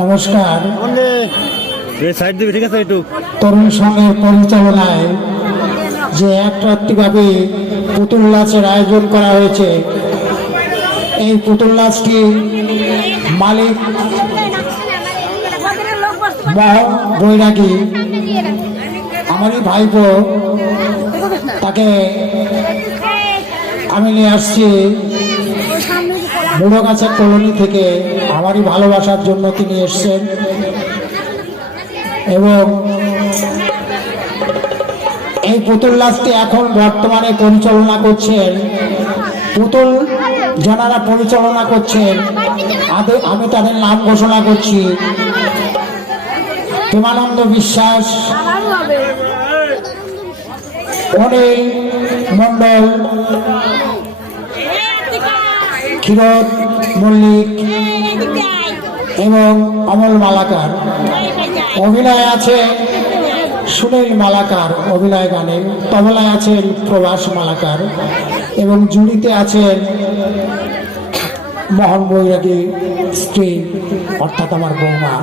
নমস্কার। তরুণ সংঘের পরিচালনায় যে একরাত্রিব্যাপী পুতুল নাচের আয়োজন করা হয়েছে, এই পুতুল নাচটি মালিক মোহন বৈরাগী, আমারই ভাইপো, তাকে আমি নিয়ে আসছি বুড়োগাছা কলোনি থেকে। আমারই ভালোবাসার জন্য তিনি এসছেন এবং এই পুতুল নাচটি এখন বর্তমানে পরিচালনা করছেন, পুতুল যারা পরিচালনা করছেন আমি তাদের নাম ঘোষণা করছি: প্রেমানন্দ বিশ্বাস, অনিল মণ্ডল, ক্ষীরোদ মল্লিক এবং অমল মালাকার। অভিনয় আছে সুনীল মালাকার অভিনয় গানে, তবলায় আছেন প্রভাস মালাকার এবং জুড়িতে আছেন মোহন বৈরাগী স্ত্রী অর্থাৎ আমার বৌমা।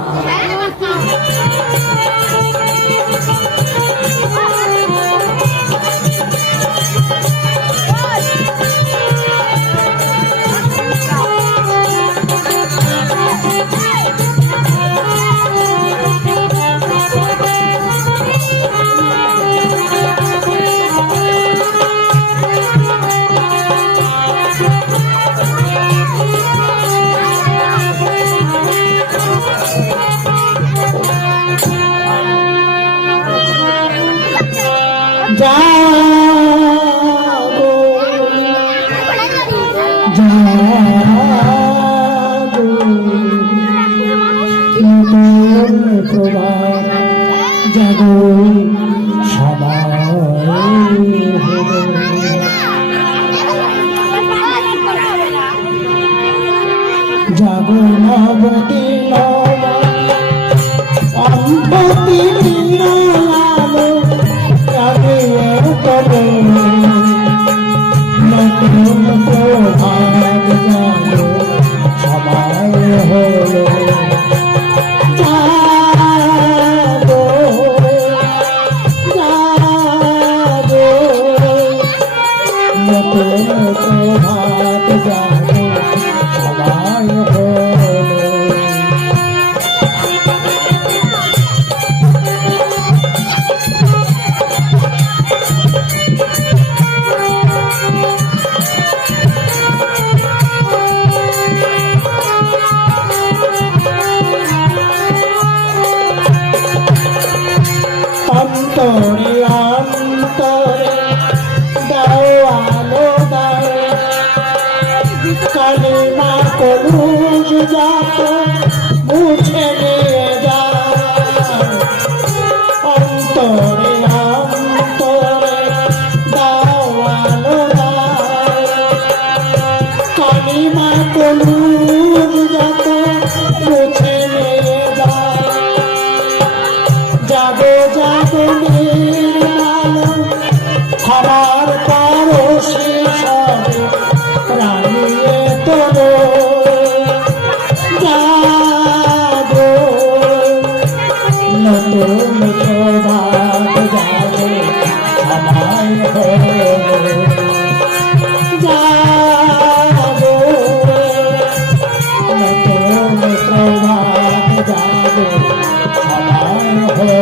জাগো জাগো নতুন প্রভাত জাগো, সময় হলো। জাগো নবতী অম্বতী আলো, নতুন প্রভাত জাগো, সময় হলো। জাগো জাগো নতুন প্রভাত জাগো, সময় হলো। অন্তরে অন্তরে দাও আলো দাও, কালিমা কলুষ যত মুছে নিয়ে যাও। অন্তরে অন্তরে দাও আলো দাও, কালিমা কলুষ যত মুছে নিয়ে যাও। জাগো জাগো নির্মল ক্ষমার পরশে সবে রানিয়ে তোলো। জাগো নতুন প্রভাত জাগো, সময় হলো। জাগো নতুন প্রভাত জাগো, সময় হলো।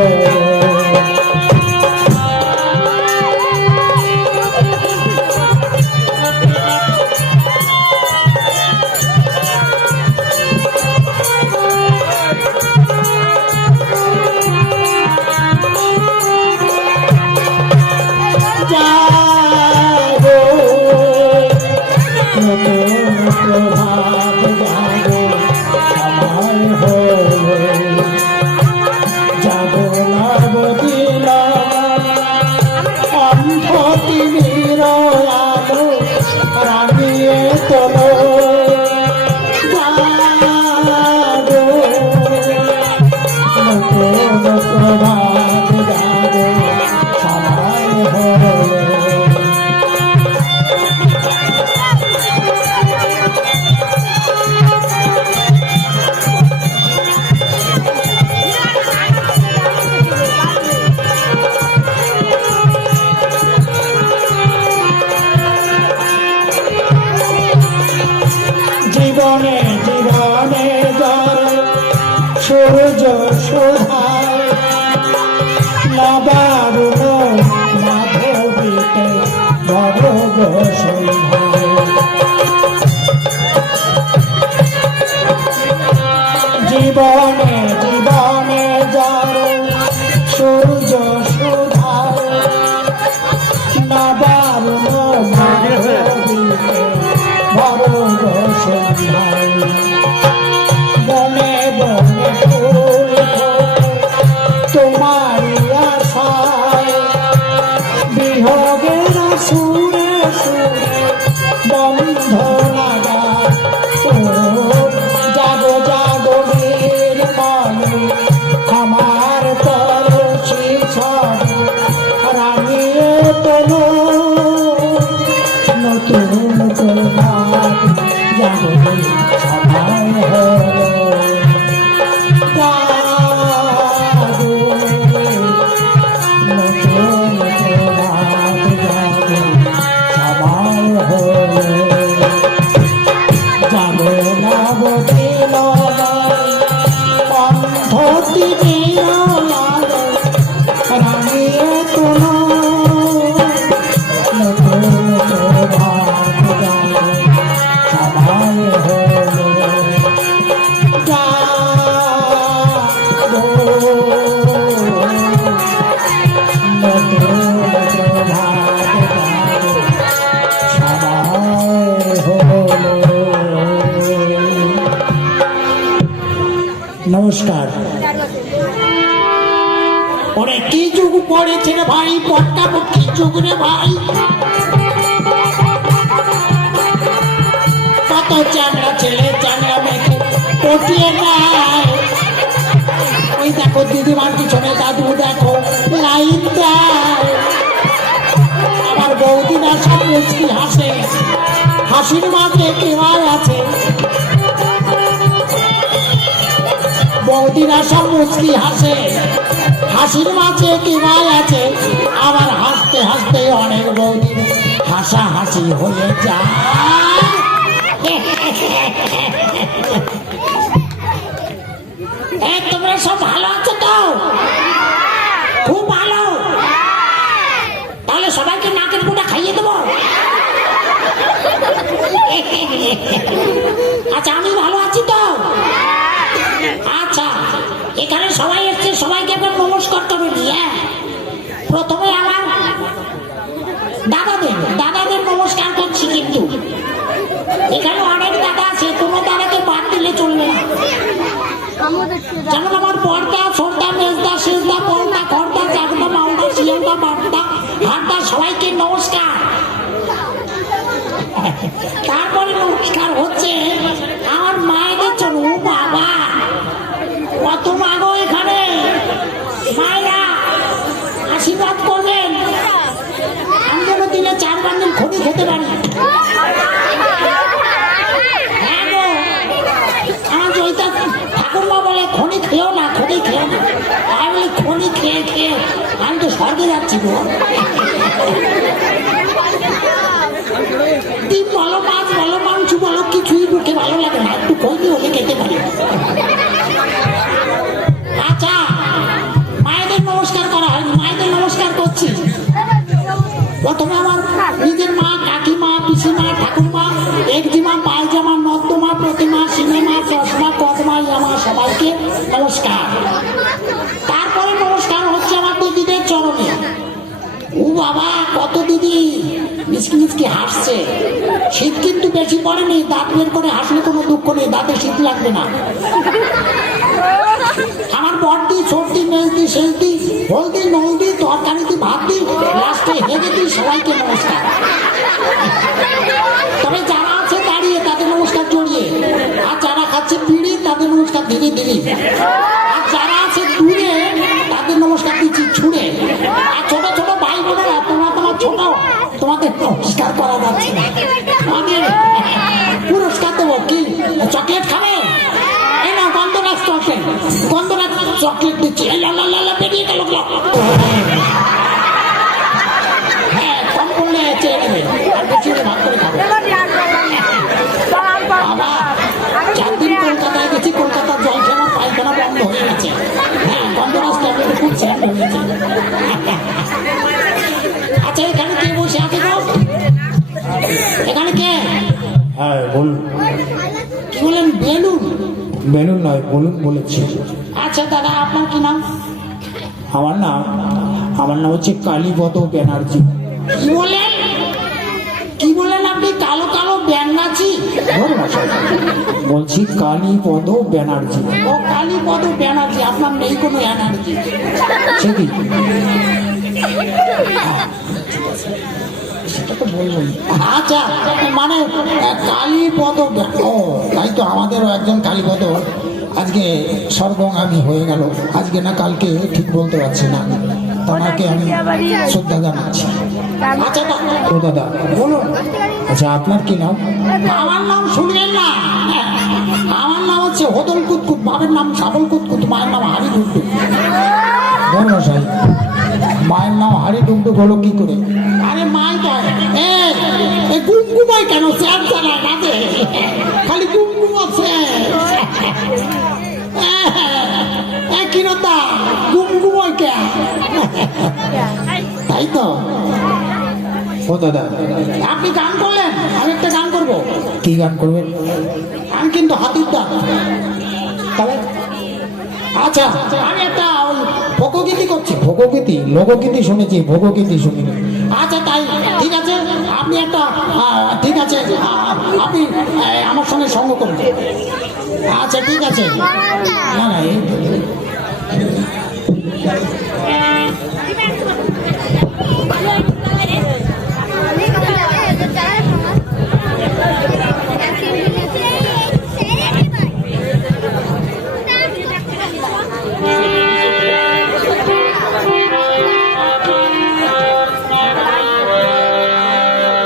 সোধায় নবারুণ মাধবীতে বড় সন্ধ্যায় জীবনে জীবনে যার সূর্য সোধায় নবারুণ মাধবীতে বড় সন্ধ্যায় বনে বনে ফুল তোমারি আশায় বিহগের সুরে সুরে বন্ধ লাগা জাগো জাগো বীর মনে আমার পরশি ছড়ে রাঙিয়ে তোলো নতুন প্রভাত জাগো সবাই হলো জাগো নতুন প্রভাত জাগো সবাই হলো জাগো নবদিন কণ্ঠটি নিরালায় রাঙিয়ে তোলো নতুন প্রভাত জাগো সবাই হলো জাগো নতুন প্রভাত জাগো সবাই হলো। নমস্কার। ওরে কি যুগ পড়েছে রে ভাই, পট্টা কি যুগ রে ভাই, কত চ্যাংড়া ছেলে চ্যাংড়া মেয়েকে পটিয়ে নেয়। ওই দেখো দিদিমার পিছনে দাদু দেখো লাইন দেয়। আমার বৌদিনা সব মুচকি হাসে, হাসির মাঝে কেমায় আছে। বৌদিনা সব মুচকি হাসে, হাসির মাঝে কেমায় আছে। আবার হাসতে হাসতে অনেক বৌদির হাসা হাসি হয়ে যায়। তোমরা সব ভালো আছো তো? খুব ভালো। তাহলে সবাইকে নাকের কুটা খাইয়ে দেবো। আচ্ছা আমি ভালো আছি তো? আচ্ছা এখানে সবাই এসছে, সবাইকে একবার নমস্কার করে নিয়ে প্রথমে আমার দাদাদের নমস্কার করছি। কিন্তু এখানে অনেক দাদা আছে, কোনো দাদাকে বাদ দিলে চলবে না। যেমন আমার পর্দা সর্দা মেজদা শেষদা পর্দা খর্দা চাকদা মালদা শিয়ালদা বাগদা হাটদা সবাইকে নমস্কার। তারপরে নমস্কার হচ্ছে আমার মায়েদের জন্য। ও বাবা কত মাগো এখানে, মায়েরা আশীর্বাদ করবেন আমি যেন দিনে 4 বান্ডিল খনি খেতে পারি। হ্যাঁ গো, আমার জয়িতা ঠাকুরমা বলে খনি খেয়েও না, খনি খেয়েও না। আমি বলি খনি খেয়ে খেয়ে আমি তো স্বর্গে যাচ্ছি গো। ডিম বলো, মাছ বলো, মাংস বলো, কিছুই মুখে ভালো লাগে না, একটু খনি হলে খেতে পারি। আচ্ছা মায়েদের নমস্কার করা হয়নি, মায়েদের নমস্কার করছি। প্রথমে আমার নিজের মা, কাকিমা, পিসিমা, ঠাকুরমা, একজিমা, পায়জামা, নর্দমা, প্রতিমা, সিনেমা, চশমা, কদমা, ইয়ামা সবাইকে নমস্কার। তারপরে নমস্কার হচ্ছে আমার দিদিদের চরণে। ও বাবা কত দিদি মিচকি মিচকি হাসছে। শীত কিন্তু বেশি পড়েনি, দাঁত বের করে হাসলে কোনো দুঃখ নেই, দাঁতে শীত লাগবে না। আমার বড়দি সর্দি মেজদি শেষদি হলদি নলদি তরকারিতে ভাত দি লাস্টে হেগে দিই সবাইকে নমস্কার। তবে যারা আছে দাঁড়িয়ে তাদের নমস্কার জড়িয়ে, আর যারা খাচ্ছে পিড়ি তাদের নমস্কার ধীরে ধীরে, আর যারা আছে দূরে তাদের নমস্কার দিচ্ছি ছুঁড়ে। আর ছোট ছোট ভাই বোনেরা তোমরা তোমার ছোট, তোমাদের নমস্কার করা যাচ্ছে না। আমাদের পুরস্কার দেবো। কি চকলেট খাবে? এই না গন্ধরাজ চকলেট, গন্ধরাজ চকলেট দিচ্ছি। বেরিয়ে গেল। হ্যাঁ কম করলে চেয়ে নেবে, আর বেশি ভাগ করে খাবে। বাবা 4 দিন কলকাতায় গেছি, কলকাতার জল খেয়ে আমার পায়খানা বন্ধ হয়ে গেছে। হ্যাঁ বলুন। কি বলেন? বেলুন? বেলুন নয়, বলুন বলেছি। আচ্ছা দাদা, আপনার কি নাম? আমার নাম হচ্ছে কালীপদ ব্যানার্জি। কি বলেন? কি বলেন আপনি? কালো কালো ব্যাঙাচি? বলছি কালীপদ ব্যানার্জি। ও কালীপদ ব্যানার্জি, আপনার নেই কোনো এনার্জি? সে কি? সেটা তো বলবেন। আচ্ছা, মানে কালীপদ, ও তাই তো, আমাদেরও একজন কালীপদ আজকে স্বর্গগামী হয়ে গেল, আজকে না কালকে, ঠিক বলতে পারছি না। তোমাকে আমি শ্রদ্ধা জানাচ্ছি। আচ্ছা ও দাদা বলুন। আচ্ছা আপনার কি নাম? আমার নাম শুনলেন না? আমার নাম হচ্ছে হদল কুতকুত, বাবার নাম সাবল কুতকুত, মায়ের নাম হারি ডুকডুক। মশাই, মায়ের নাম হারি ডুকডুক হলো কি করে? আরে মাই কয় এ গুমগুমাই কেন? স্যার জানা কাজে খালি গুমগুম আছে। কিরতা গুমগুমাই কে? তাই তো। ও দাদা আপনি গান করলেন, আমি একটা গান করবো। কি গান করবেন? আমি কিন্তু হাতির দাঁত। তবে আচ্ছা, আমি একটা ওই ভোগগীতি করছি। ভোগগীতি? লোকগীতি শুনেছি, ভোগগীতি শুনিনি। আচ্ছা তাই ঠিক আছে, আপনি একটা ঠিক আছে, আপনি আমার সঙ্গে সঙ্গ করুন। আচ্ছা ঠিক আছে। না না এই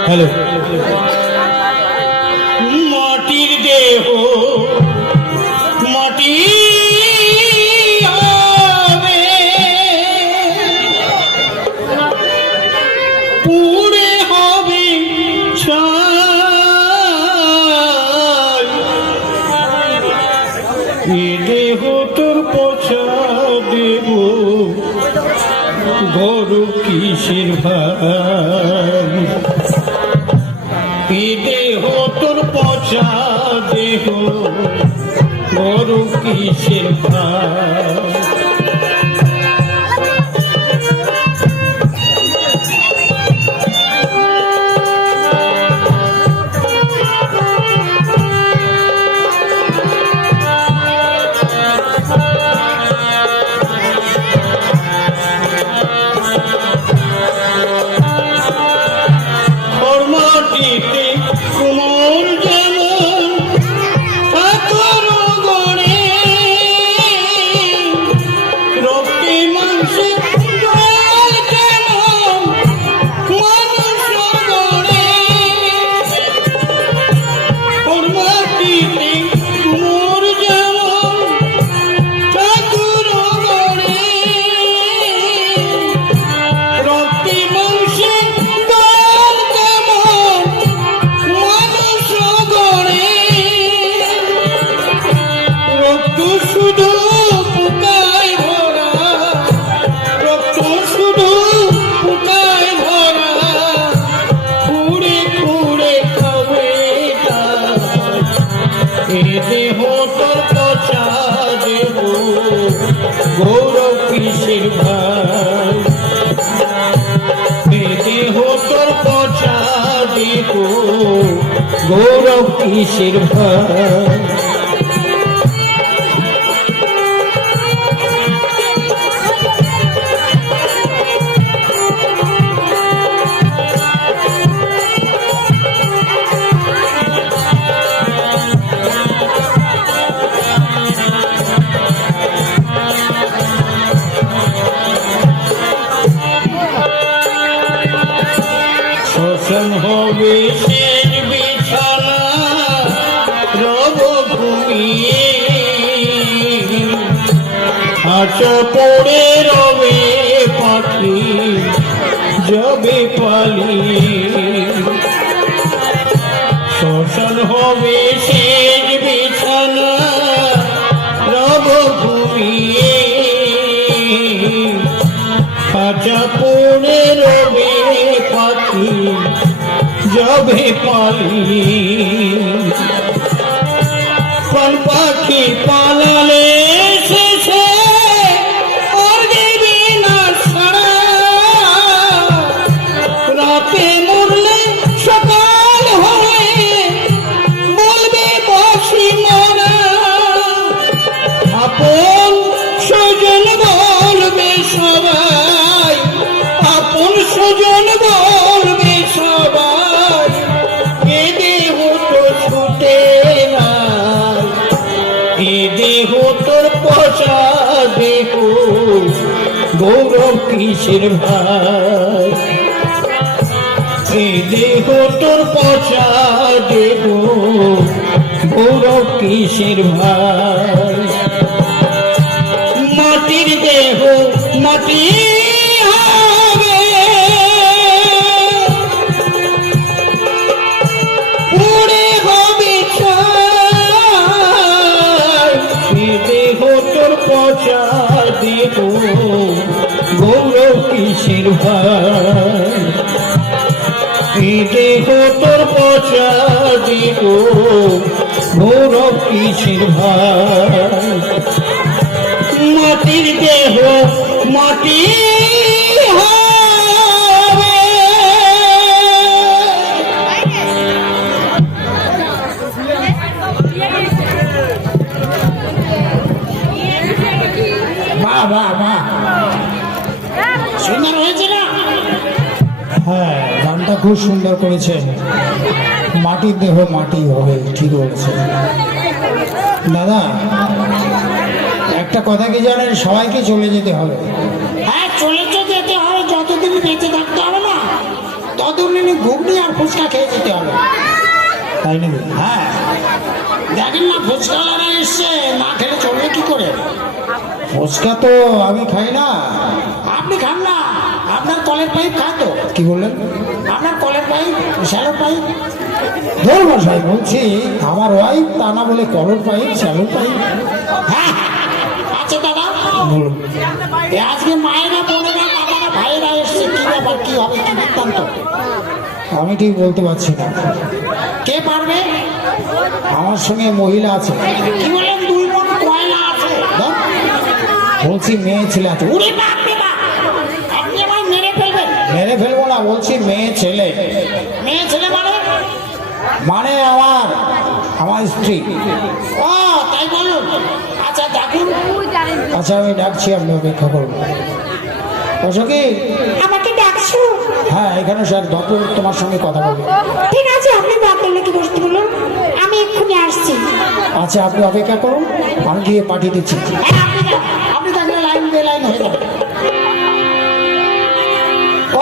হ্যালো। মাটির দেহ মাটি হবে, পুড়ে হবে ছাই, এ দেহ তোর পচা দেব, গরু কিসের ভাই, এ দেহ তোর পচা দেহ, গরু কিসের ভাই। মাটিতে কুমোর যেমন ঠাকুর গড়ে, রক্তে মাংসে জল যেমন মানুষ গড়ে, ওর মাটিতে কুমোর যেমন ঠাকুর গড়ে, রক্তে মাংসে শুধু পোকায় ভরা, রক্ত শুধু পোকায় ভরা, খুঁড়ে খুঁড়ে খাবে এ দেহ তোর পচা দেহ, গৌরব কিসের ভাই, এ দেহ তোর পচা দেহ, গৌরব কিসের ভাই। শ্মশান হবে শেষ বিছানা, রব ঘুমিয়ে, আচা পড়ে রবে পাখি যাবে পালিয়ে, শ্মশান হবে শেষ বিছানা, রব ঘুমিয়ে, আচা পড়ে রবে পাখি যাবে পালিয়ে। প্রাণ পাখি পালালে শেষে ওর দেবী না ছাড়া রাতে মরলে সকাল হলে বলবে বসি মরা আপন স্বজন বলবে সবাই আপন স্বজন বলবে সবাই এ দেহ তো ছুটে না এ দেহ তোর পচা দেহ গৌরব কিসের ভাই এ দেহ তোর পচা দেহ গৌরব কিসের ভাই মাটির দেহ মাটি হবে পুড়ে হবে ছাই এ দেহ তোর পচা দেহ গৌরব কিসের ভাই এ দেহ তোর পচা দেহ গৌরব কিসের ভাই মাটির দেহ মাটি হবে বাহ বাহ বাহ, সুন্দর হয়েছে না? হ্যাঁ গানটা খুব সুন্দর করেছেন। মাটির দেহ মাটি হবে, ঠিক বলেছে দাদা। একটা কথা কি জানেন, সবাইকে চলে যেতে হবে। হ্যাঁ, চলে তো যেতে হবে, যতদিন বেঁচে থাকতে হবে না ততদিন ঘুগনি আর ফুচকা খেয়ে যেতে হবে। তাই নাকি? হ্যাঁ, দেখেন না ফুচকাওয়ালারা এসছে, না খেলে চলবে কি করে? ফুচকা তো আমি খাই না। আপনি খান না, আপনার কলের পাইপ খায় তো। কি বললেন? আপনার কলের পাইপ, শ্যালো পাইপ। ধর মশাই, বলছি আমার ওয়াইফ, তা না বলে কলর পাইপ শ্যালো পাইপ। হ্যাঁ, আচ্ছা দাদা, বলুন। আজকে মায়েরা বোনেরা দাদারা ভাইয়েরা এসছে, কি ব্যাপার, কি হবে, কি বৃত্তান্ত? আমি ঠিক বলতে পারছি না। কে পারবে? আমার সঙ্গে মহিলা আছে। কি বলেন? 2 মণ কয়লা আছে? না? বলছি মেয়ে ছেলে আছে। উড়ি বাপ রে বাপ, আপনি আমায় মেরে ফেলবেন। মেরে ফেলবো না, বলছি মেয়ে ছেলে। মেয়ে ছেলে মানে? মানে আমার স্ত্রী। ও তাই বলুন। আচ্ছা ডাকুন। আচ্ছা আমি ডাকছি, আপনি অপেক্ষা করবো। অশোকি, আমাকে ডাকছো? হ্যাঁ এখানে স্যার ডক্টর তোমার সঙ্গে কথা বলবে। ঠিক আছে, আপনি বাপের কি বসতে বলুন, আমি এক্ষুনি আসছি। আচ্ছা আপনি অপেক্ষা করুন, আমি গিয়ে পাঠিয়ে দিচ্ছি। হ্যাঁ, আপনি থাকলে লাইন বে লাইন হয়ে যাবে।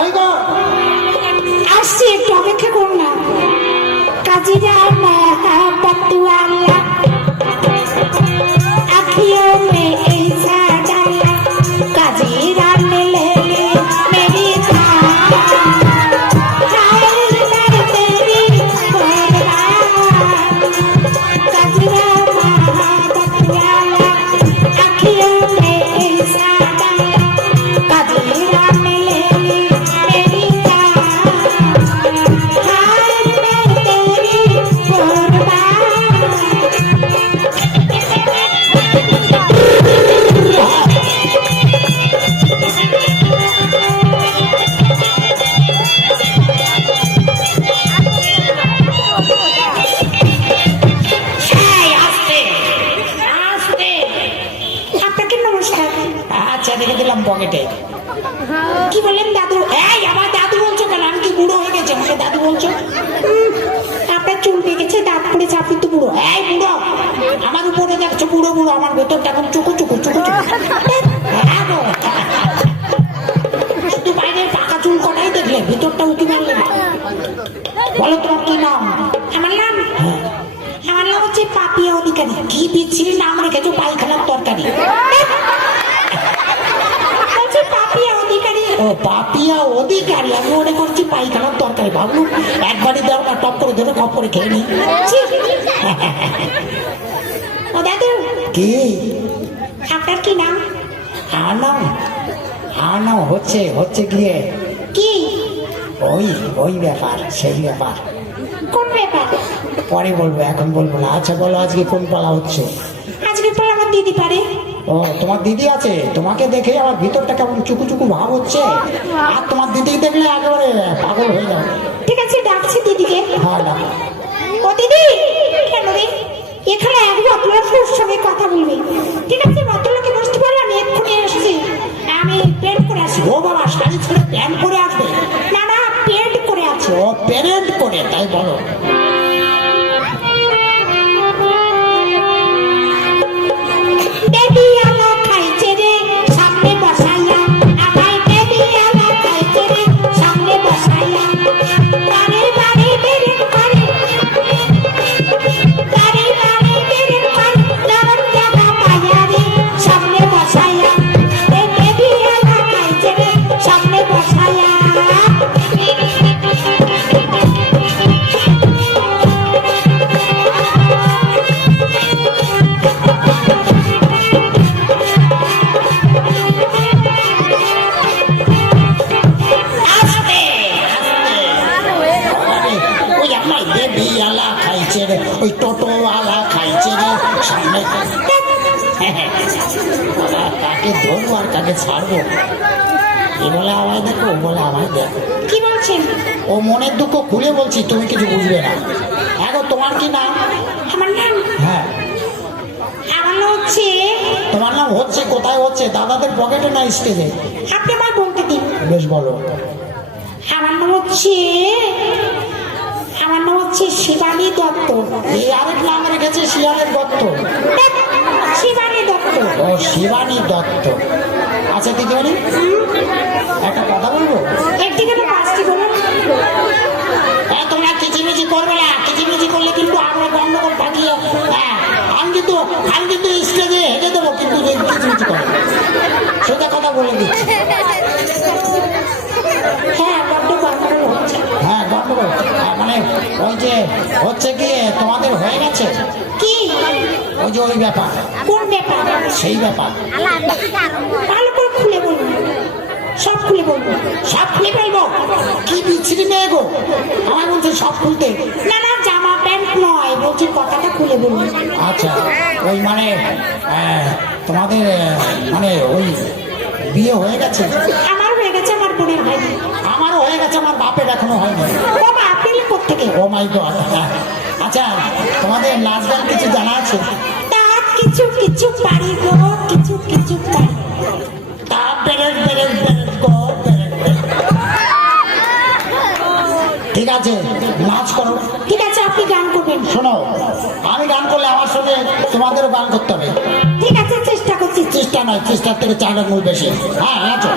ওই গো, আসছি, একটু অপেক্ষা করুন না। কাজিরা মহাবতুয়ালা আখিयों में ऐसा डाला काजीरा ने ले ली मेरी काजीरा महाबतुआला आँखियों में ऐसा डाला काजीरा ने ले ली मेरी हार में तेरी कुर्बान। এই আস্তে আস্তে। আপনাকে নমস্কার। আচ্ছা রেখে দিলাম পকেটে। কি বললেন দাদু? এই আমার দাদু বলছো কেন? আমি কি বুড়ো হয়ে গেছে আমাকে দাদু বলছো? আপনার চুল পেকেছে, দাঁত পড়েছে, আপনি তো বুড়ো। এই বুড়ো, আমার উপরে দেখছো বুড়ো বুড়ো, আমার ভেতরটা এখন চুকু চুকু চুকু চুকু। হ্যাঁ গো। শুধু বাইরের পাকা চুল কটাই দেখলে, ভিতরটা উঁকি মারলে না। বলো তোমার কি নাম? আমার নাম হচ্ছে পাপিয়া অধিকারী। কি বিচ্ছিরি নাম রেখেছো, পায়খানার তরকারি। বলছি পাপিয়া অধিকারী। ও পাপিয়া অধিকারী, আমি মনে করছি পায়খানার তরকারি। ভাবলুম একবারই দাও না, টপ করে ধরে কপ করে খেয়ে নি। ছি। ও দাদু, কি আপনার কি নাম? আমার নাম হচ্ছে গিয়ে কি? ওই ব্যাপার, সেই ব্যাপার। কোন ব্যাপার? পরে বলবো, এখন বলবো না। আচ্ছা বলো, আজকে কোন পালা হচ্ছে? আজকে পর আমার দিদি পারে। ও, তোমার দিদি আছে? তোমাকে দেখে আমার ভিতরটা কেমন চুকু চুকু ভাব হচ্ছে। আর তোমার দিদি দেখলে একেবারে পাগল হয়ে যাবে। ঠিক আছে, ডাকছি দিদিকে। হ্যাঁ ডাকো। ও দিদি, কেন রে? এখানে এক ভদ্রলোকের সঙ্গে কথা বলবি। ঠিক আছে, ভদ্রলোকে বসতে পারলে আমি এক্ষুনি আসছি। আমি পেন্ট করে আসি। ও বাবা, শাড়ি ছেড়ে প্যান্ট পরে আসবে? না না, পেন্ট করে আছি। ও প্যারেন্ট করে, তাই বলো। বেবি আলা খাইছে রে সামনে বসাইয়া, আমায় বেবি আলা খাইছে রে সামনে বসাইয়া। বারে বারে বেরে করে, বারে বারে বেরে করে, নরম জায়গা পাইয়া রে সামনে বসাইয়া। এ বেবি আলা খাইছে রে সামনে বসাইয়া। আস্তে আস্তে। ওই আমার বেবি আলা খাইছে রে, ওই টোটো আলা খাইছে রে সামনে। বাবা, কাকে ধরবো আর কাকে ছাড়বো? এ বলে আমায় দেখো, ও বলে আমায় দেখো। কি বলছেন? ও মনের দুঃখ খুলে বলছি, তুমি কিছু বুঝবে না। এখন তোমার কি নাম? আমার নাম, হ্যাঁ, আমার নাম হচ্ছে, তোমার নাম হচ্ছে, কোথায় হচ্ছে? দাদাদের পকেটে না স্টেজে? আপনি আমার বলতে দিন। বেশ বলো। আমার নাম হচ্ছে, আমার নাম হচ্ছে শিবানী দত্ত। এই আরেক নাম রেখেছে শিয়ালের দত্ত। শিবানী দত্ত। ও শিবানী দত্ত। আচ্ছা দিদিমণি, একটা কথা বলবো? একটি কেন পাঁচটি বলুন? হ্যাঁ, তোমরা কিচিমিচি করবে না। কিচিমিচি করলে কিন্তু আমরা গন্ডগোল পাঠিয়ে, হ্যাঁ, আমি কিন্তু স্টেজে হেঁটে দেবো, কিন্তু যদি কিচিমিচি করে। সেটা কথা বলে দিচ্ছি। হ্যাঁ, বড্ড গন্ডগোল হচ্ছে। হ্যাঁ, গন্ডগোল। মানে ওই যে হচ্ছে কি, তোমাদের হয়ে গেছে কি? ওই যে ওই ব্যাপার, কোন ব্যাপার? সেই ব্যাপার। ভালো করে খুলে বলুন, সব খুলে বলুন। সব খুলে ফেলবো? কি বিচ্ছিরি মেয়ে গো, আমায় বলছে সব খুলতে। না না, জামা প্যান্ট নয়, বলছি কথাটা খুলে বলুন। আচ্ছা, ওই মানে তোমাদের মানে ওই বিয়ে হয়ে গেছে? আমার হয়ে গেছে, আমার বোনের হয়নি। আমারও হয়ে গেছে, আমার বাপের এখনো হয়নি। বাবা, আপনি কোথেকে? ও মাই গড। আচ্ছা, তোমাদের নাচ গান কিছু জানা আছে? তা কিছু কিছু পারি গো, কিছু কিছু পারি। তা বেরেক বেরেক বেরেক গো, বেরেক বেরেক। ঠিক আছে, নাচ করো। ঠিক আছে, আপনি গান করবেন। শোনো, আমি গান করলে আমার সাথে তোমাদেরও গান করতে হবে। ঠিক আছে, চেষ্টা করছি। চেষ্টা নয়, চেষ্টার থেকে চাঁদের মূল বেশি। হ্যাঁ, আচ্ছা।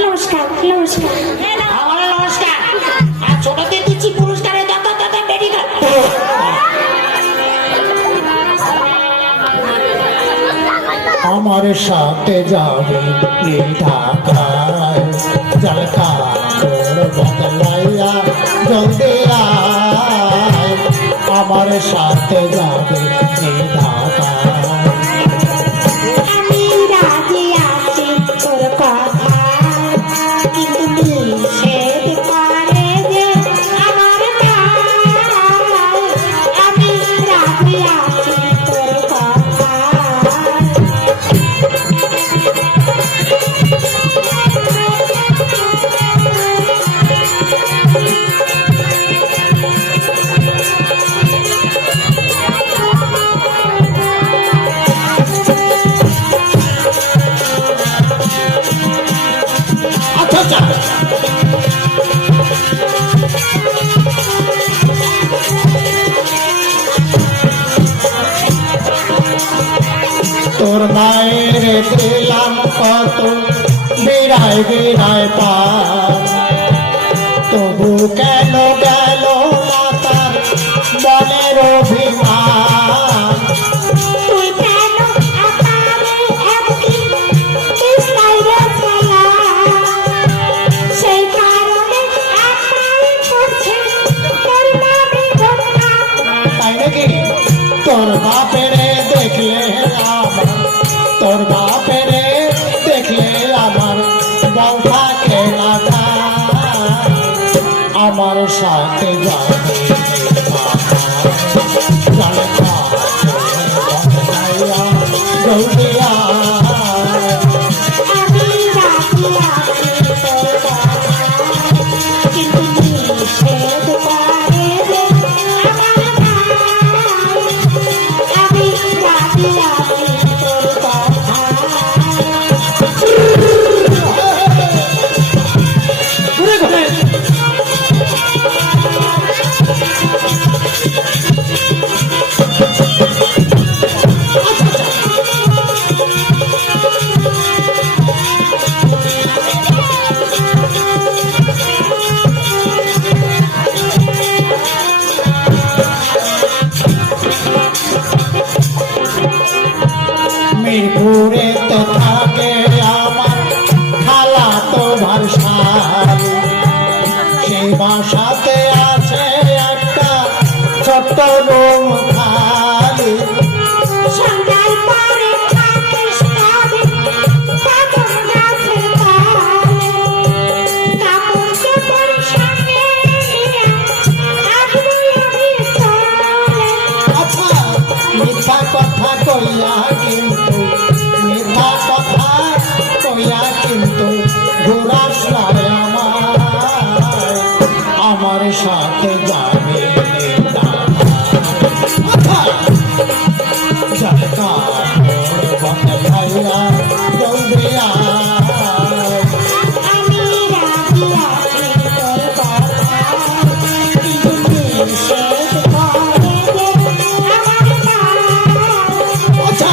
নমস্কার, নমস্কার। আমার নমস্কার। আর ছোটদের দিচ্ছি পুরস্কারের দাদা দাদা বেরিয়ে গেল। আমার সাথে যাবে ঢাকায়, জলকা বদলাইয়া জলদি আয়। আমার সাথে যাবে ঢাকায়। আমি রাজি আছি তোর কথা, কিন্তু নিষেধ করে যে আমার গায়ে। আমি রাজি আছি তোর কথা। আচ্ছা আচ্ছা, তোর মায়ের দিলাম কত বিড়ায় বিড়ায় পার, তবু কেন গেল না তার মনের অভিমান। তুই কেন আকারে একদিন বিস্তারে ফেলা, সেই কারণে আকারে করছে তোর নামে বদনাম। তাই নাকি? তোর বাপেরে দেখলে আমার, তোর বাপেরে দেখলে আমার বউ থাকে আমার সাথে যাবে গৌরিয়া আমি রাজি আছি তোর কথা, কিন্তু নিষেধ করে যে আমার ভাই। আমি রাজি আছি তোর কথা। ঘুরে ঘুরে মিরপুরে তো থাকে আমার খালা তো ভারসাল, সেই বাসাতে আছে একটা ছোট্ট রুম খালি। সন্ধ্যার পরে থাকিস তবে কদম গাছের তলে, কাপড় চোপড় সঙ্গে নিয়ে আসবো আমি চলে। আচ্ছা মিথ্যা কথা কইয়া কিন্তু, মিথ্যা কথা কইয়া কিন্তু ঘুরাস না আমার সাথে যাবে না। আচ্ছা যাকা বন্ধ ভাইরা গৌরিয়া আমি রাজি আছি তোর কথা, কিন্তু নিষেধ করে যে আমার ভাই। আচ্ছা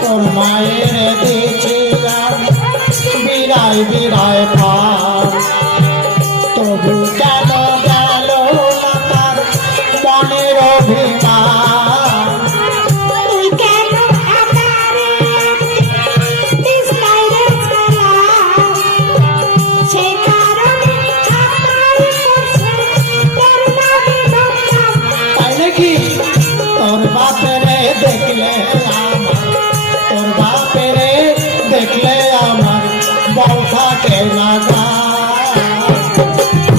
তোর মায়ের দিয়েছিলাম বিরায় বিরায় পার, তবু কেন গেল না তার মনের অভিমান। তুই কেন আকারে দিস নাই রে ছায়া, সে কারণে আমার করছে তোর নামে বদনাম। তাই নাকি? তোর বাপেরে দেখলে আমার, তোর বাপেরে দেখলে আমার বল থাকে না গা।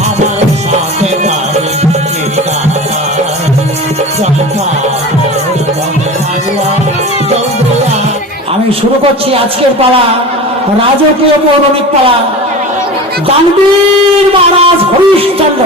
আমার সাথে গাড়ি আমি শুরু করছি আজকের পালা, রাজকীয় পৌরাণিক পালা, দানবীর মহারাজ হরিশ্চন্দ্র।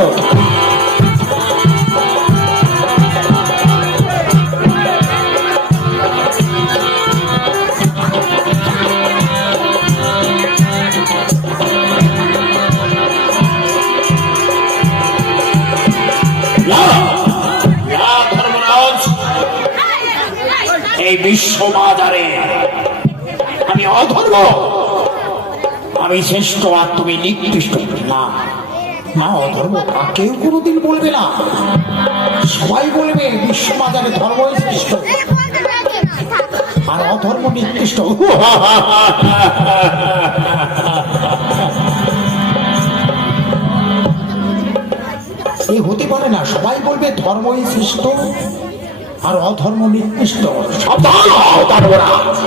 ধর্মরাজ, এই বিশ্ব বাজারে আমি অধর্ম, আমি শ্রেষ্ঠ আর তুমি নিকৃষ্ট। না না, অধর্ম তা কেউ কোনোদিন বলবে না, সবাই বলবে বিশ্ববাজারে ধর্মই শ্রেষ্ঠ আর অধর্ম নিকৃষ্ট। এই হতে পারে না, সবাই বলবে ধর্মই শ্রেষ্ঠ আর অধর্ম নিকৃষ্ট। সাবধান হও ধর্মরাজ,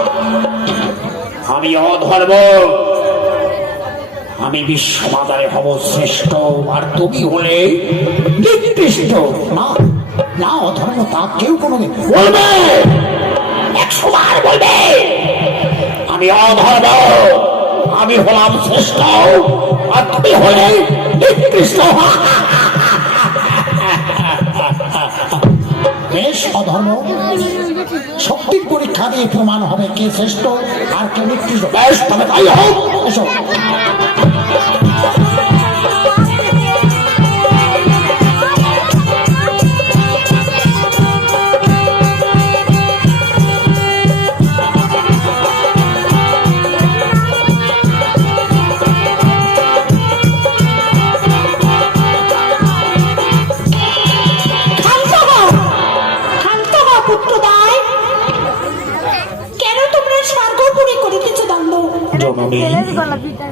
আমি অধর্ম, আমি বিশ্ববাজারে হব শ্রেষ্ঠ আর তুমি হলে নিকৃষ্ট। না না, অধর্ম তা কেউ কোনোদিন বলবে, 100 বার বলবে আমি অধর্ম, আমি হলাম শ্রেষ্ঠ আর তুমি হলে নিকৃষ্ট। বেশ, অধর্ম শক্তির পরীক্ষা দিয়ে প্রমাণ হবে কে শ্রেষ্ঠ আর কে নিকৃষ্ট। বেশ, তবে তাই হোক। এসো।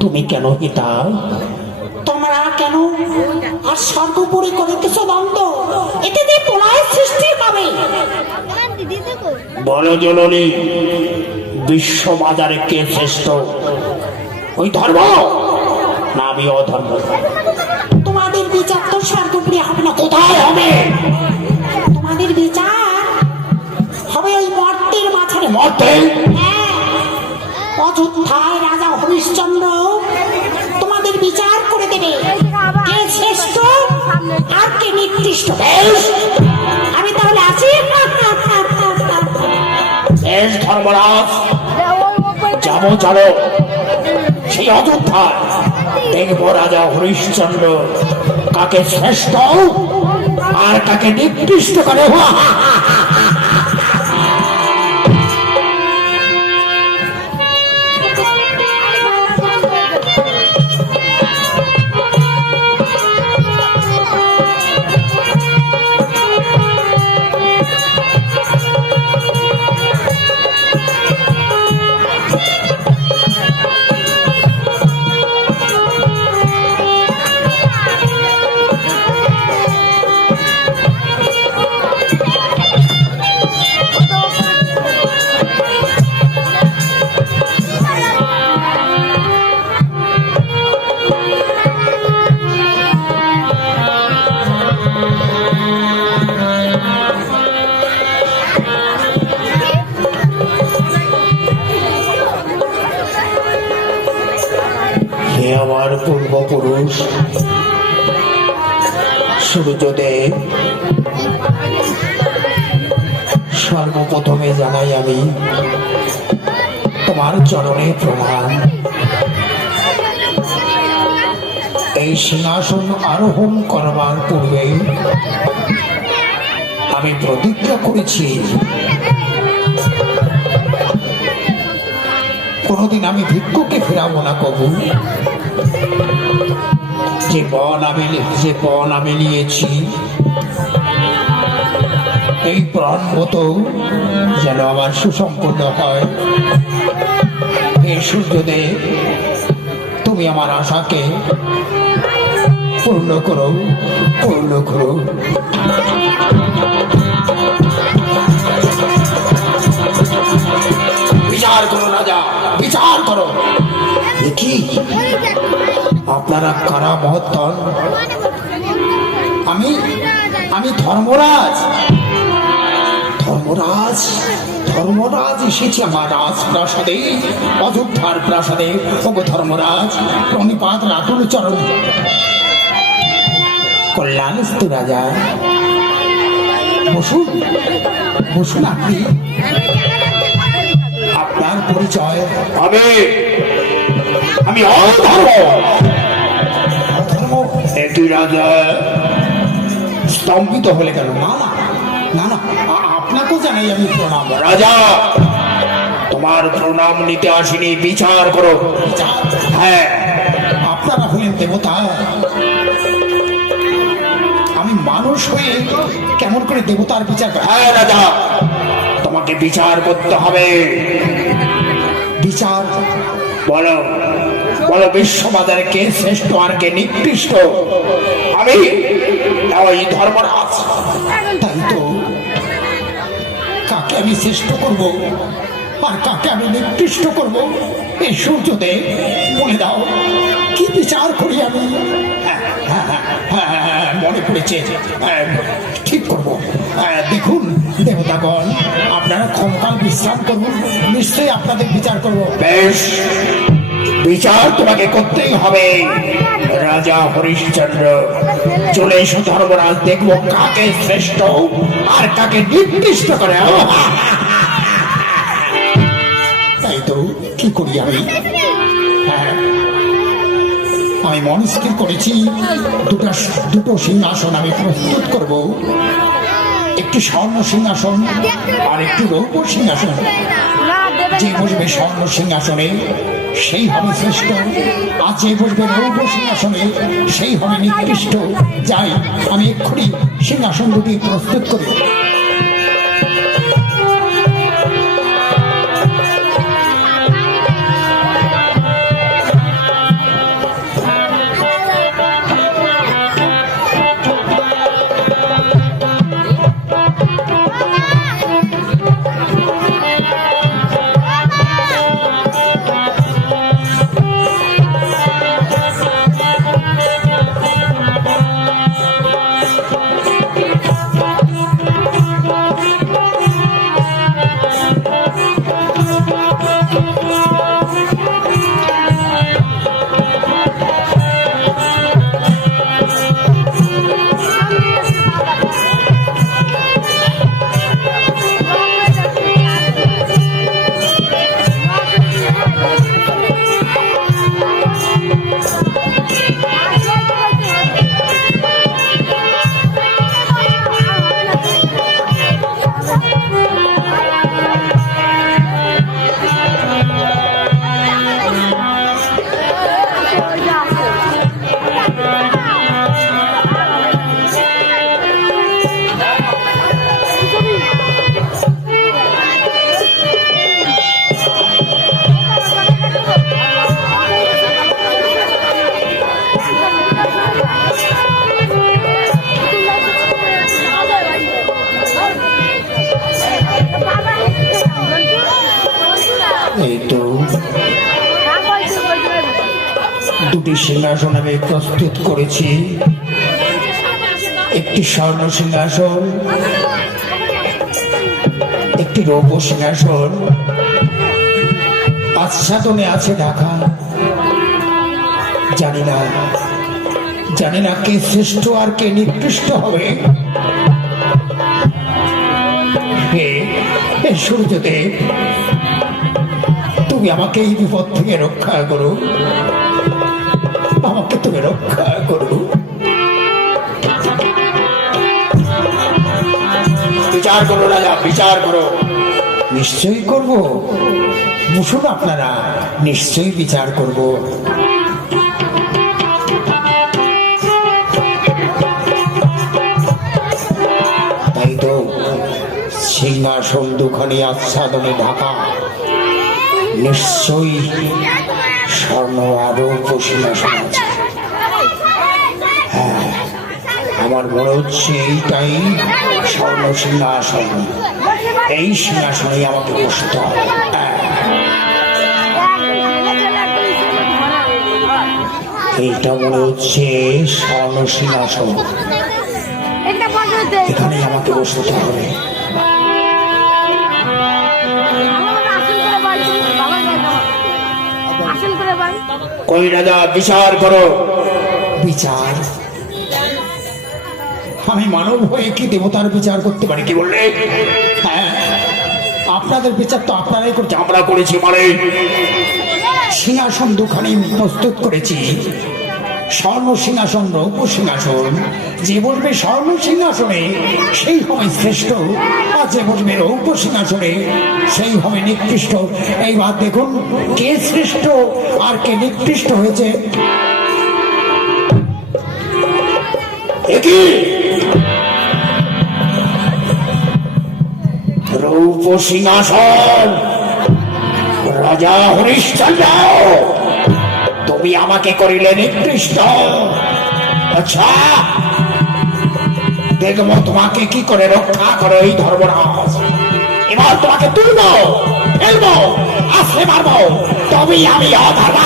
তুমি কেন পিতা? তোমরা কেন আর সর্বোপরি করিতেছ দ্বন্দ্ব? এতে যে প্রলয়ের সৃষ্টি হবে। বলো জননী, বিশ্ব বাজারে কে শ্রেষ্ঠ? ওই ধর্ম না আমি অধর্ম? তোমাদের বিচার তো সর্বোপরি হবে না। কোথায় হবে? তোমাদের বিচার হবে ওই মর্তের মাঝারে। মর্তে? হ্যাঁ, অযোধ্যায় রাজা হরিশ্চন্দ্র তোমাদের বিচার করে দেবে কে শ্রেষ্ঠ আর কে নিকৃষ্ট। আমি তাহলে আছি। বেশ ধর্মরাজ, যাবো চলো সেই অযোধ্যায়, দেখবো রাজা হরিশ্চন্দ্র কাকে শ্রেষ্ঠ আর কাকে নিকৃষ্ট করে। হে আমার পূর্বপুরুষ সূর্যদেব, সর্বপ্রথমে জানাই আমি তোমার চরণে প্রণাম। এই সিংহাসন আরোহণ করবার পূর্বে আমি প্রতিজ্ঞা করেছি কোনোদিন আমি ভিক্ষুকে ফেরাবো না কবু। যে পণ আমি নিয়েছি এই প্রাণ মতো যেন আমার সুসম্পন্ন হয়। হে সূর্যদেব, তুমি আমার আশাকে পূর্ণ করো, পূর্ণ করো। বিচার করো রাজা, বিচার করো। দেখি আপনারা কারা মহত্তর? আমি ধর্মরাজ, ধর্মরাজ, ধর্মরাজ এসেছি আমার রাজপ্রাসাদে, অযোধ্যার প্রাসাদে। ওগো ধর্মরাজ, প্রণিপাত রাতুল চরণ। কল্যাণস্তু রাজা, বসুন, বসুন আপনি। আপনার পরিচয়? আমি অধর্ম। অধর্ম? একই রাজা স্তম্ভিত হলে কেন? না না না না, আপনাকেও জানাই আমি প্রণাম। রাজা, তোমার প্রণাম নিতে আসিনি, বিচার করো। হ্যাঁ, আপনারা হলেন দেবতা, আমি মানুষ হয়ে কেমন করে দেবতার বিচার? হ্যাঁ রাজা, তোমাকে বিচার করতে হবে। বিচার? বলো, বলো বিশ্ববাজারে কে শ্রেষ্ঠ আর কে নিকৃষ্ট? আমি ওই ধর্মরাজ। তাই তো, কাকে আমি শ্রেষ্ঠ করব আর কাকে আমি নিকৃষ্ট করব? এই সূর্যদেব বলে দাও, কি বিচার করি আমি? মনে পড়েছে, ঠিক করবো। দেখুন দেবতাগণ, আপনারা ক্ষমতাল বিশ্রাম করুন, নিশ্চয়ই আপনাদের বিচার করব। বেশ, বিচার তোমাকে করতেই হবে। রাজা হরিশ্চন্দ্র, চলে এসো ধর্মরাজ, দেখবো কাকে শ্রেষ্ঠ আর কাকে নির্দিষ্ট করে। তাই তো, কি করি আমি? আমি মন স্থির করেছি, দুটো সিংহাসন আমি প্রস্তুত করব। একটি স্বর্ণ সিংহাসন আর একটি রৌপ্য সিংহাসন। যে বসবে স্বর্ণ সিংহাসনে সেই হবে শ্রেষ্ঠ, আর যে বসবে রৌপ্য সিংহাসনে সেই হবে নিকৃষ্ট। যাই, আমি এক্ষুনি সিংহাসন দুটি প্রস্তুত করি। দুটি সিংহাসন আমি প্রস্তুত করেছি, একটি স্বর্ণ সিংহাসন, একটি রৌপ্য সিংহাসন। আচ্ছাদনে আছে ঢাকা। জানি না কে শ্রেষ্ঠ আর কে নিকৃষ্ট হবে। হে সূর্যদেব, তুমি আমাকে এই বিপদ থেকে রক্ষা করো, আমাকে তুমি রক্ষা করো। বিচার করো রাজা, বিচার করো। নিশ্চয়ই করব, বসুন আপনারা, নিশ্চয়ই বিচার করব। তাই তো সিংহাসন দুখানি আচ্ছাদনে ঢাকা, নিশ্চয়ই স্বর্ণ আর রৌপ্য সিংহাসন আছে। হ্যাঁ, আমার মনে হচ্ছে এইটাই স্বর্ণ সিংহাসন। এই সিংহাসনে আমাকে বসতে হবে। এইটা মনে হচ্ছে স্বর্ণ সিংহাসন, এখানে আমাকে বসতে হবে। কই রাজা, বিচার করো। বিচার? আমি মানব হয়ে কি দেবতার বিচার করতে পারি? কি বললে? হ্যাঁ, আপনাদের বিচার তো আপনারাই করছে। আমরা করেছি মানে? সিংহাসন দুখানি প্রস্তুত করেছি, স্বর্ণ সিংহাসন, রৌপ্য সিংহাসন। যে বসবে স্বর্ণ সিংহাসনে সেই হবে শ্রেষ্ঠ, আর যে বসবে রৌপ্য সিংহাসনে সেই হবে নিকৃষ্ট। এইবার দেখুন কে শ্রেষ্ঠ আর কে নিকৃষ্ট হয়েছে। একই রৌপ্য সিংহাসন, রাজা হরিশ্চন্দ্র, তুমি আমাকে করিলে নিকৃষ্ট। আচ্ছা, দেখবো তোমাকে কি করে রক্ষা করো এই ধর্মরাজ। এবার তোমাকে তুলবো, ফেলবো, আসলে মারবো, তবেই আমি অধর্ম।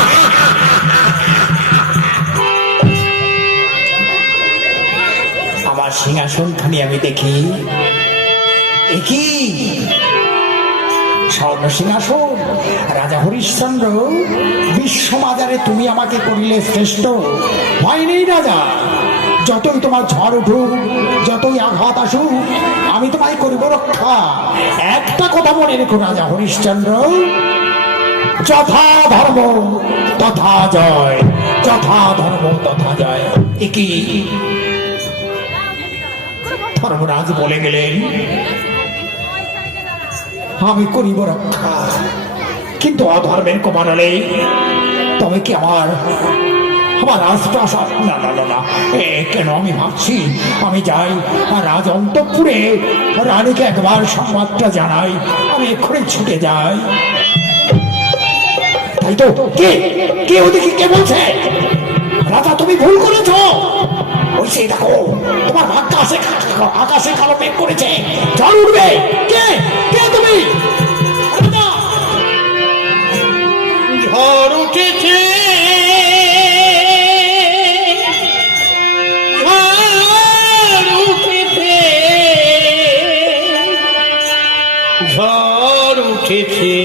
আমার সিংহাসন খানি আমি দেখি, একই স্বর্ণ সিংহাসন। রাজা হরিশ্চন্দ্র, বিশ্বমাজারে তুমি আমাকে করিলে শ্রেষ্ঠ। ভয় নেই রাজা, যতই তোমার ঝড় উঠুক, যতই আঘাত আসুক, আমি তোমায় করিব রক্ষা। একটা কথা মনে রেখো রাজা হরিশ্চন্দ্র, যথা ধর্ম তথা জয়, যথা ধর্ম তথা জয়। একই ধর্মরাজ বলে গেলেন, আমি করিব রক্ষা, কিন্তু অধর্মের কমানলে তবে কি আমার রাজপ্রাসাদ? না না না না, কেন? আমি ভাবছি আমি যাই আর রাজ অন্তঃপুরে রানীকে একবার সংবাদটা জানাই, আমি এক্ষুনি ছুটে যাই। তাই তো, কে কে ওদিকে কে বলছে? রাজা তুমি ভুল করেছ। ওই সেই দেখো, তোমার ভাগ্য আকাশে কালো মেঘ করেছে, ঝড় উঠবে। কে কে তুমি? ঝড় উঠেছে, ঝড় উঠেছে, ঝড় উঠেছে,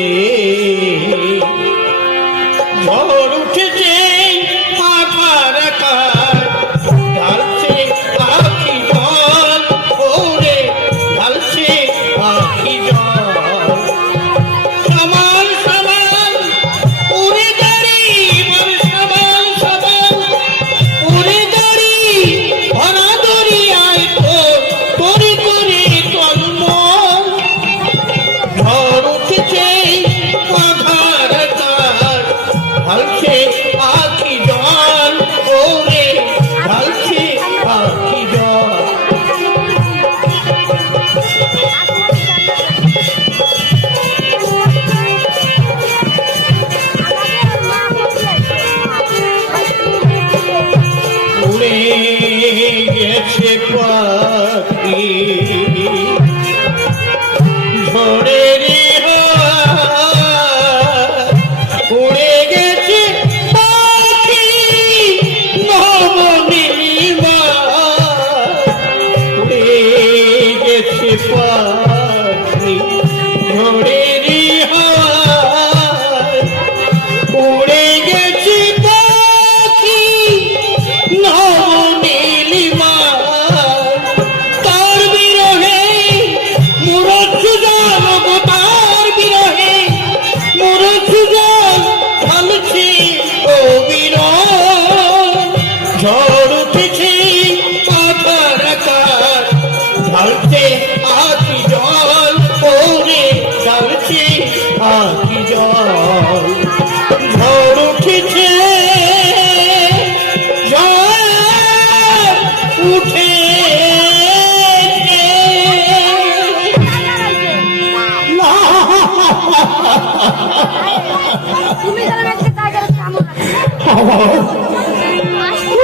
ঝড় উঠেছে, আকার আকার ঢালছে আখি জল, ওরে ঢালছে আখি জল। সমান সমান উড়ে দাঁড়ি, সমান সমান উড়ে দাঁড়ি, ভরা দরিয়ায় তোরে করে তন্ময়। ঝড় উঠেছে, আধার আধার ঢালছে আখি জল, ওরে ঢালছে আখি জল। উড়ে গেছে পাখি ঝড়ের হাওয়া, উড়ে গেছে পাখি উঠে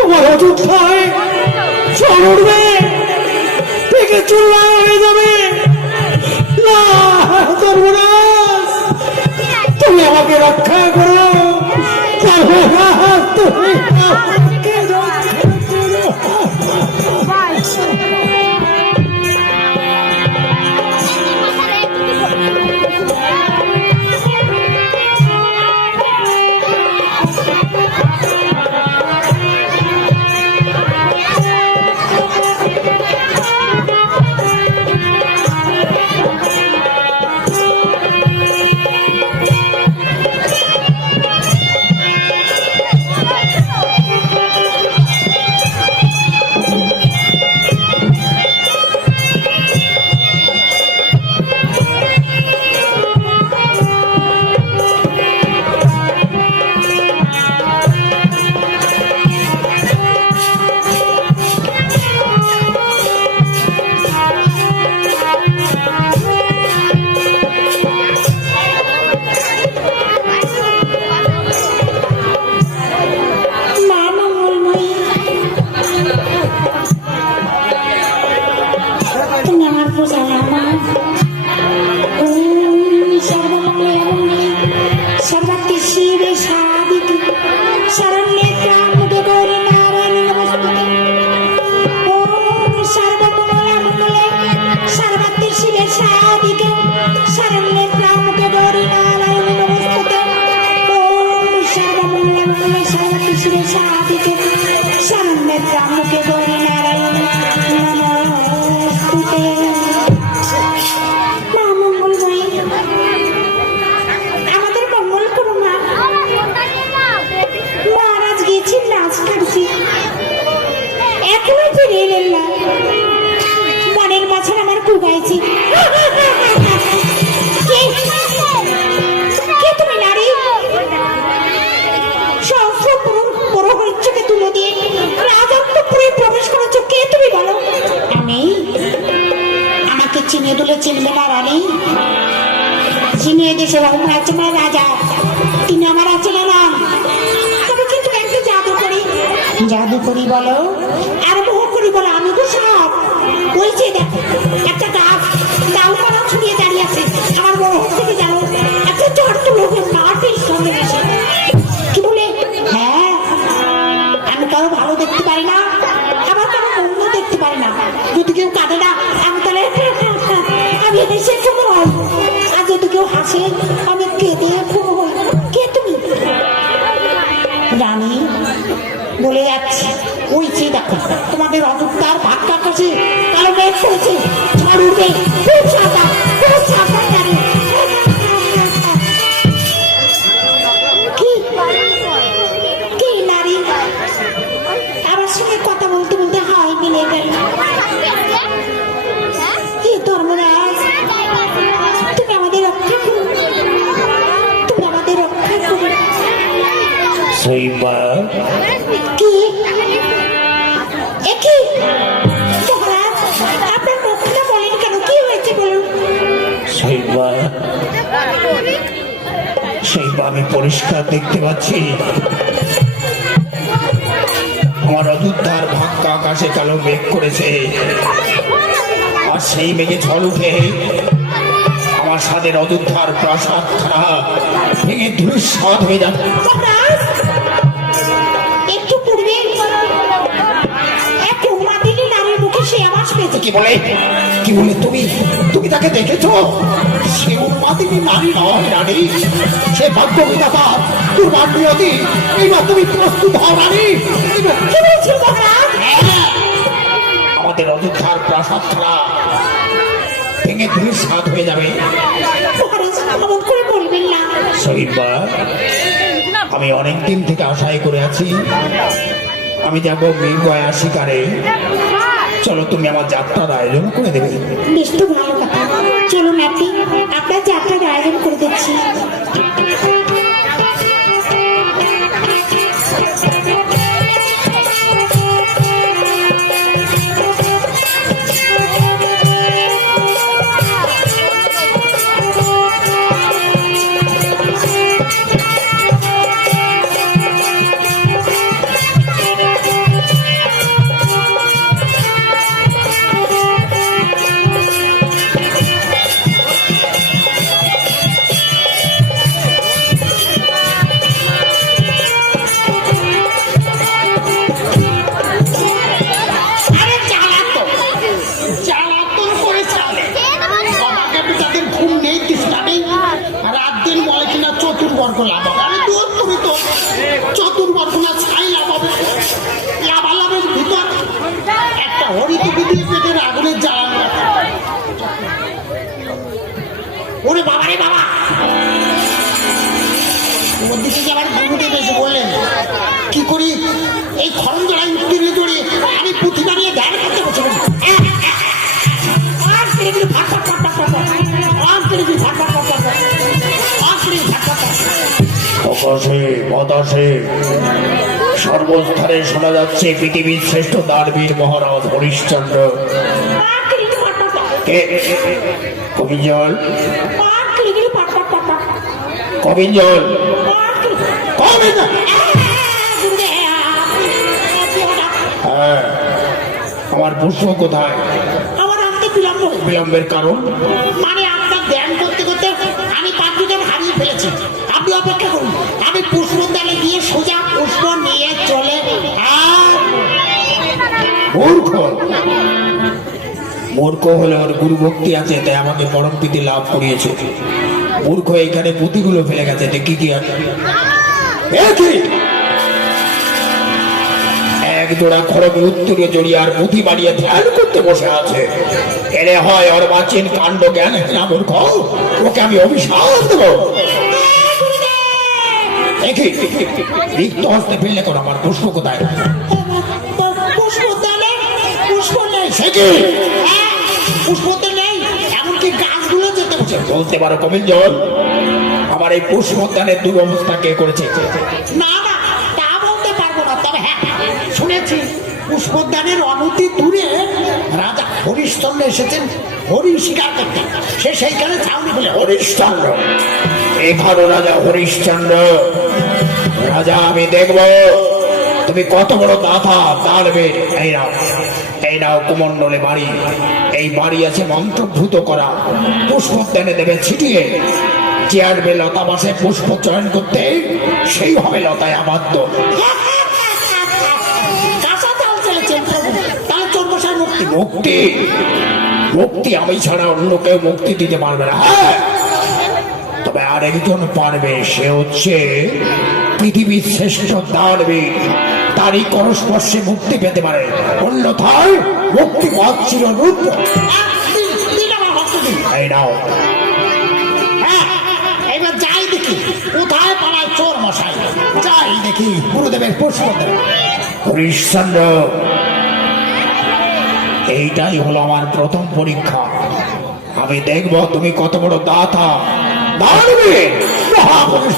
আমার অযোধ্যায় চল উঠবে, থেকে চুল্লা হয়ে যাবে। না, সর্বনাশ, তুমি আমাকে রক্ষা করো, সর্বনাশ, তুমি আমাকে রক্ষা করো। চিনিয়ে তুলে চিনবে না রানী, চিনিয়ে দেশে রকম আছে না রাজা, তিনি আমার আছে না নাম। তবে কিন্তু একটা জাদু করি, জাদু করি বলো আর বহু করি বলো, আমি তো সব ওই যে দেখো একটা গাছ ডালপালা ছড়িয়ে দাঁড়িয়ে আছে, আমার বড় থেকে যাও একটা চড় লোকের মাটির সঙ্গে এসে কি বলে, হ্যাঁ আমি কারো ভালো দেখতে পারি না, আবার কারো মন্দ দেখতে পারি না, যদি কেউ কাঁদে না আমি তাহলে আমি হেসে খুব হয়, আর যদি কেউ হাসে আমি কেঁদে খুব হই। কে তুমি? রানী বলে যাচ্ছি, ওই যে দেখো তোমাদের অযোধ্যার ভাগ্য আকাশে কালো মেঘ করেছে, ঝড় উঠবে, খুব সাদা, খুব সাদা রানী। কি নারী, আমার সঙ্গে কথা বলতে বলতে হয় মিলে গেল। ধর্মরাজ তুমি আমাদের রক্ষা করো, তুমি আমাদের রক্ষা করো। সইমা কি একই মহারাজ, আপনার মুখটা বলেন কেন, কি হয়েছে বলুন। সইমা সইমা আমি পরিষ্কার দেখতে পাচ্ছি আমার অযোধ্যার ভাগ্য আকাশে কালো মেঘ করেছে, আর সেই মেঘে ঝড় উঠে আমার স্বাদের অযোধ্যার প্রাসাদ খানা ভেঙে ধূলিসাৎ হয়ে যাবে। মহারাজ একটু পূর্বে এক উন্মাদিনী নারীর মুখে সে আওয়াজ পেয়েছে। কি বলে, কি বলে, তুমি তুমি তাকে দেখেছো? সে উন্মাদিনী নারী নয় রানী, সে ভাগ্য বিধাতা তোমার নিয়তি। এইবার তুমি প্রস্তুত হও রানী। কি বলছিল মহারাজ? আমাদের অযোধ্যার প্রাসাদ খানা ভেঙে ধূলিসাৎ হয়ে যাবে। মহারাজ এমন করে বলবেন না। সহিবা, আমি অনেক দিন থেকে আশাই করে আছি আমি যাবো মীরগয়া শিকারে। চলো তুমি আমার যাত্রার আয়োজন করে দেবে। বেশ তো ভালো কথা, চলুন আপনি আপনার যাত্রার আয়োজন করে দিচ্ছি। একটা হরিতে বিদ্যুৎ পেটের আগুনের জ্বালা। ওরে বাবা রে বাবা, ওর দিকে যাবার গুরুদেব বেশি বললেন কি করি এই খরম জড়াই উত্তীর্ণ জড়ে আমি পুঁথি বানিয়ে ধ্যান করতে বসে বসে আকাশে বাতাসে সর্বস্থানে শোনা যাচ্ছে পৃথিবীর শ্রেষ্ঠ দানবীর মহারাজ হরিশ্চন্দ্র। কে? কবিঞ্জল, কবিঞ্জল, কবিঞ্জল। হ্যাঁ, আমার পুষ্প কোথায়? আমার আসতে বিলম্ব হয়েছে। বিলম্বের কারণ? মানে আপনার ধ্যান করতে করতে আমি 5 মিনিট হারিয়ে ফেলেছি। আপনি অপেক্ষা করুন, আমি পুষ্পদানে গিয়ে সোজা পুষ্প নিয়ে চলে মূর্খ, মূর্খ হলে ওর গুরু ভক্তি আছে তাই আমাকে পরম প্রীতি লাভ করিয়েছে। মূর্খ এখানে পুঁথিগুলো ফেলে গেছে, দেখি কি আছে। এক জোড়া খড়গে উত্তরে জড়িয়ে আর পুঁথি বানিয়ে ধ্যান করতে বসে আছে। এলে হয় ওর প্রাচীন কাণ্ড জ্ঞান না মূর্খ, ওকে আমি অভিশাপ দেবো। দেখি রিক্ত হস্তে ফেললে কোন আমার পুষ্প কোথায়? পুষ্পদানে পুষ্প নেই। সে কি? পুষ্পতে নেই, এমনকি গাছগুলো যেতে বসে। বলতে পারো কবিঞ্জল, আমার এই পুষ্পদানের দুরবস্থা কে করেছে? না না, তা বলতে পারবো না, তবে হ্যাঁ শুনেছি পুষ্পদানের অনতি দূরে রাজা হরিশ্চন্দ্র এসেছেন হরিণ শিকার করতে। সে সেইখানে ছাউনি ফেলে হরিশ্চন্দ্র, এখানে রাজা হরিশ্চন্দ্র। রাজা আমি দেখব তুমি কত বড় দাতা দাঁড়বে। এই নাও, এই নাও কুমণ্ডলে বাড়ি। এই বাড়ি আছে মন্ত্রভূত করা, পুষ্পদানে দেবে ছিটিয়ে। যে আসবে লতা বাসে পুষ্প চয়ন করতে, সেই হবে লতায় আবদ্ধ। কাঁচা চাল চলেছেন প্রভু, তাহলে চর্মসার মুক্তি। মুক্তি? মুক্তি আমি ছাড়া অন্য কেউ মুক্তি দিতে পারবে না। হ্যাঁ, তবে আরেকজন পারবে, সে হচ্ছে পৃথিবীর শ্রেষ্ঠ দানবীর। তারই করস্পর্শে মুক্তি পেতে পারে, অন্যথায় মুক্তি পথ ছিল রূপ। এই নাও। হ্যাঁ, এবার যাই দেখি কোথায় পাড়ায় চোর মশাই। যাই দেখি গুরুদেবের পুষ্পদান। হরিশ্চন্দ্র, এইটাই হলো আমার প্রথম পরীক্ষা। আমি দেখব তুমি কত বড় দাতা দানবীর মহাপুরুষ।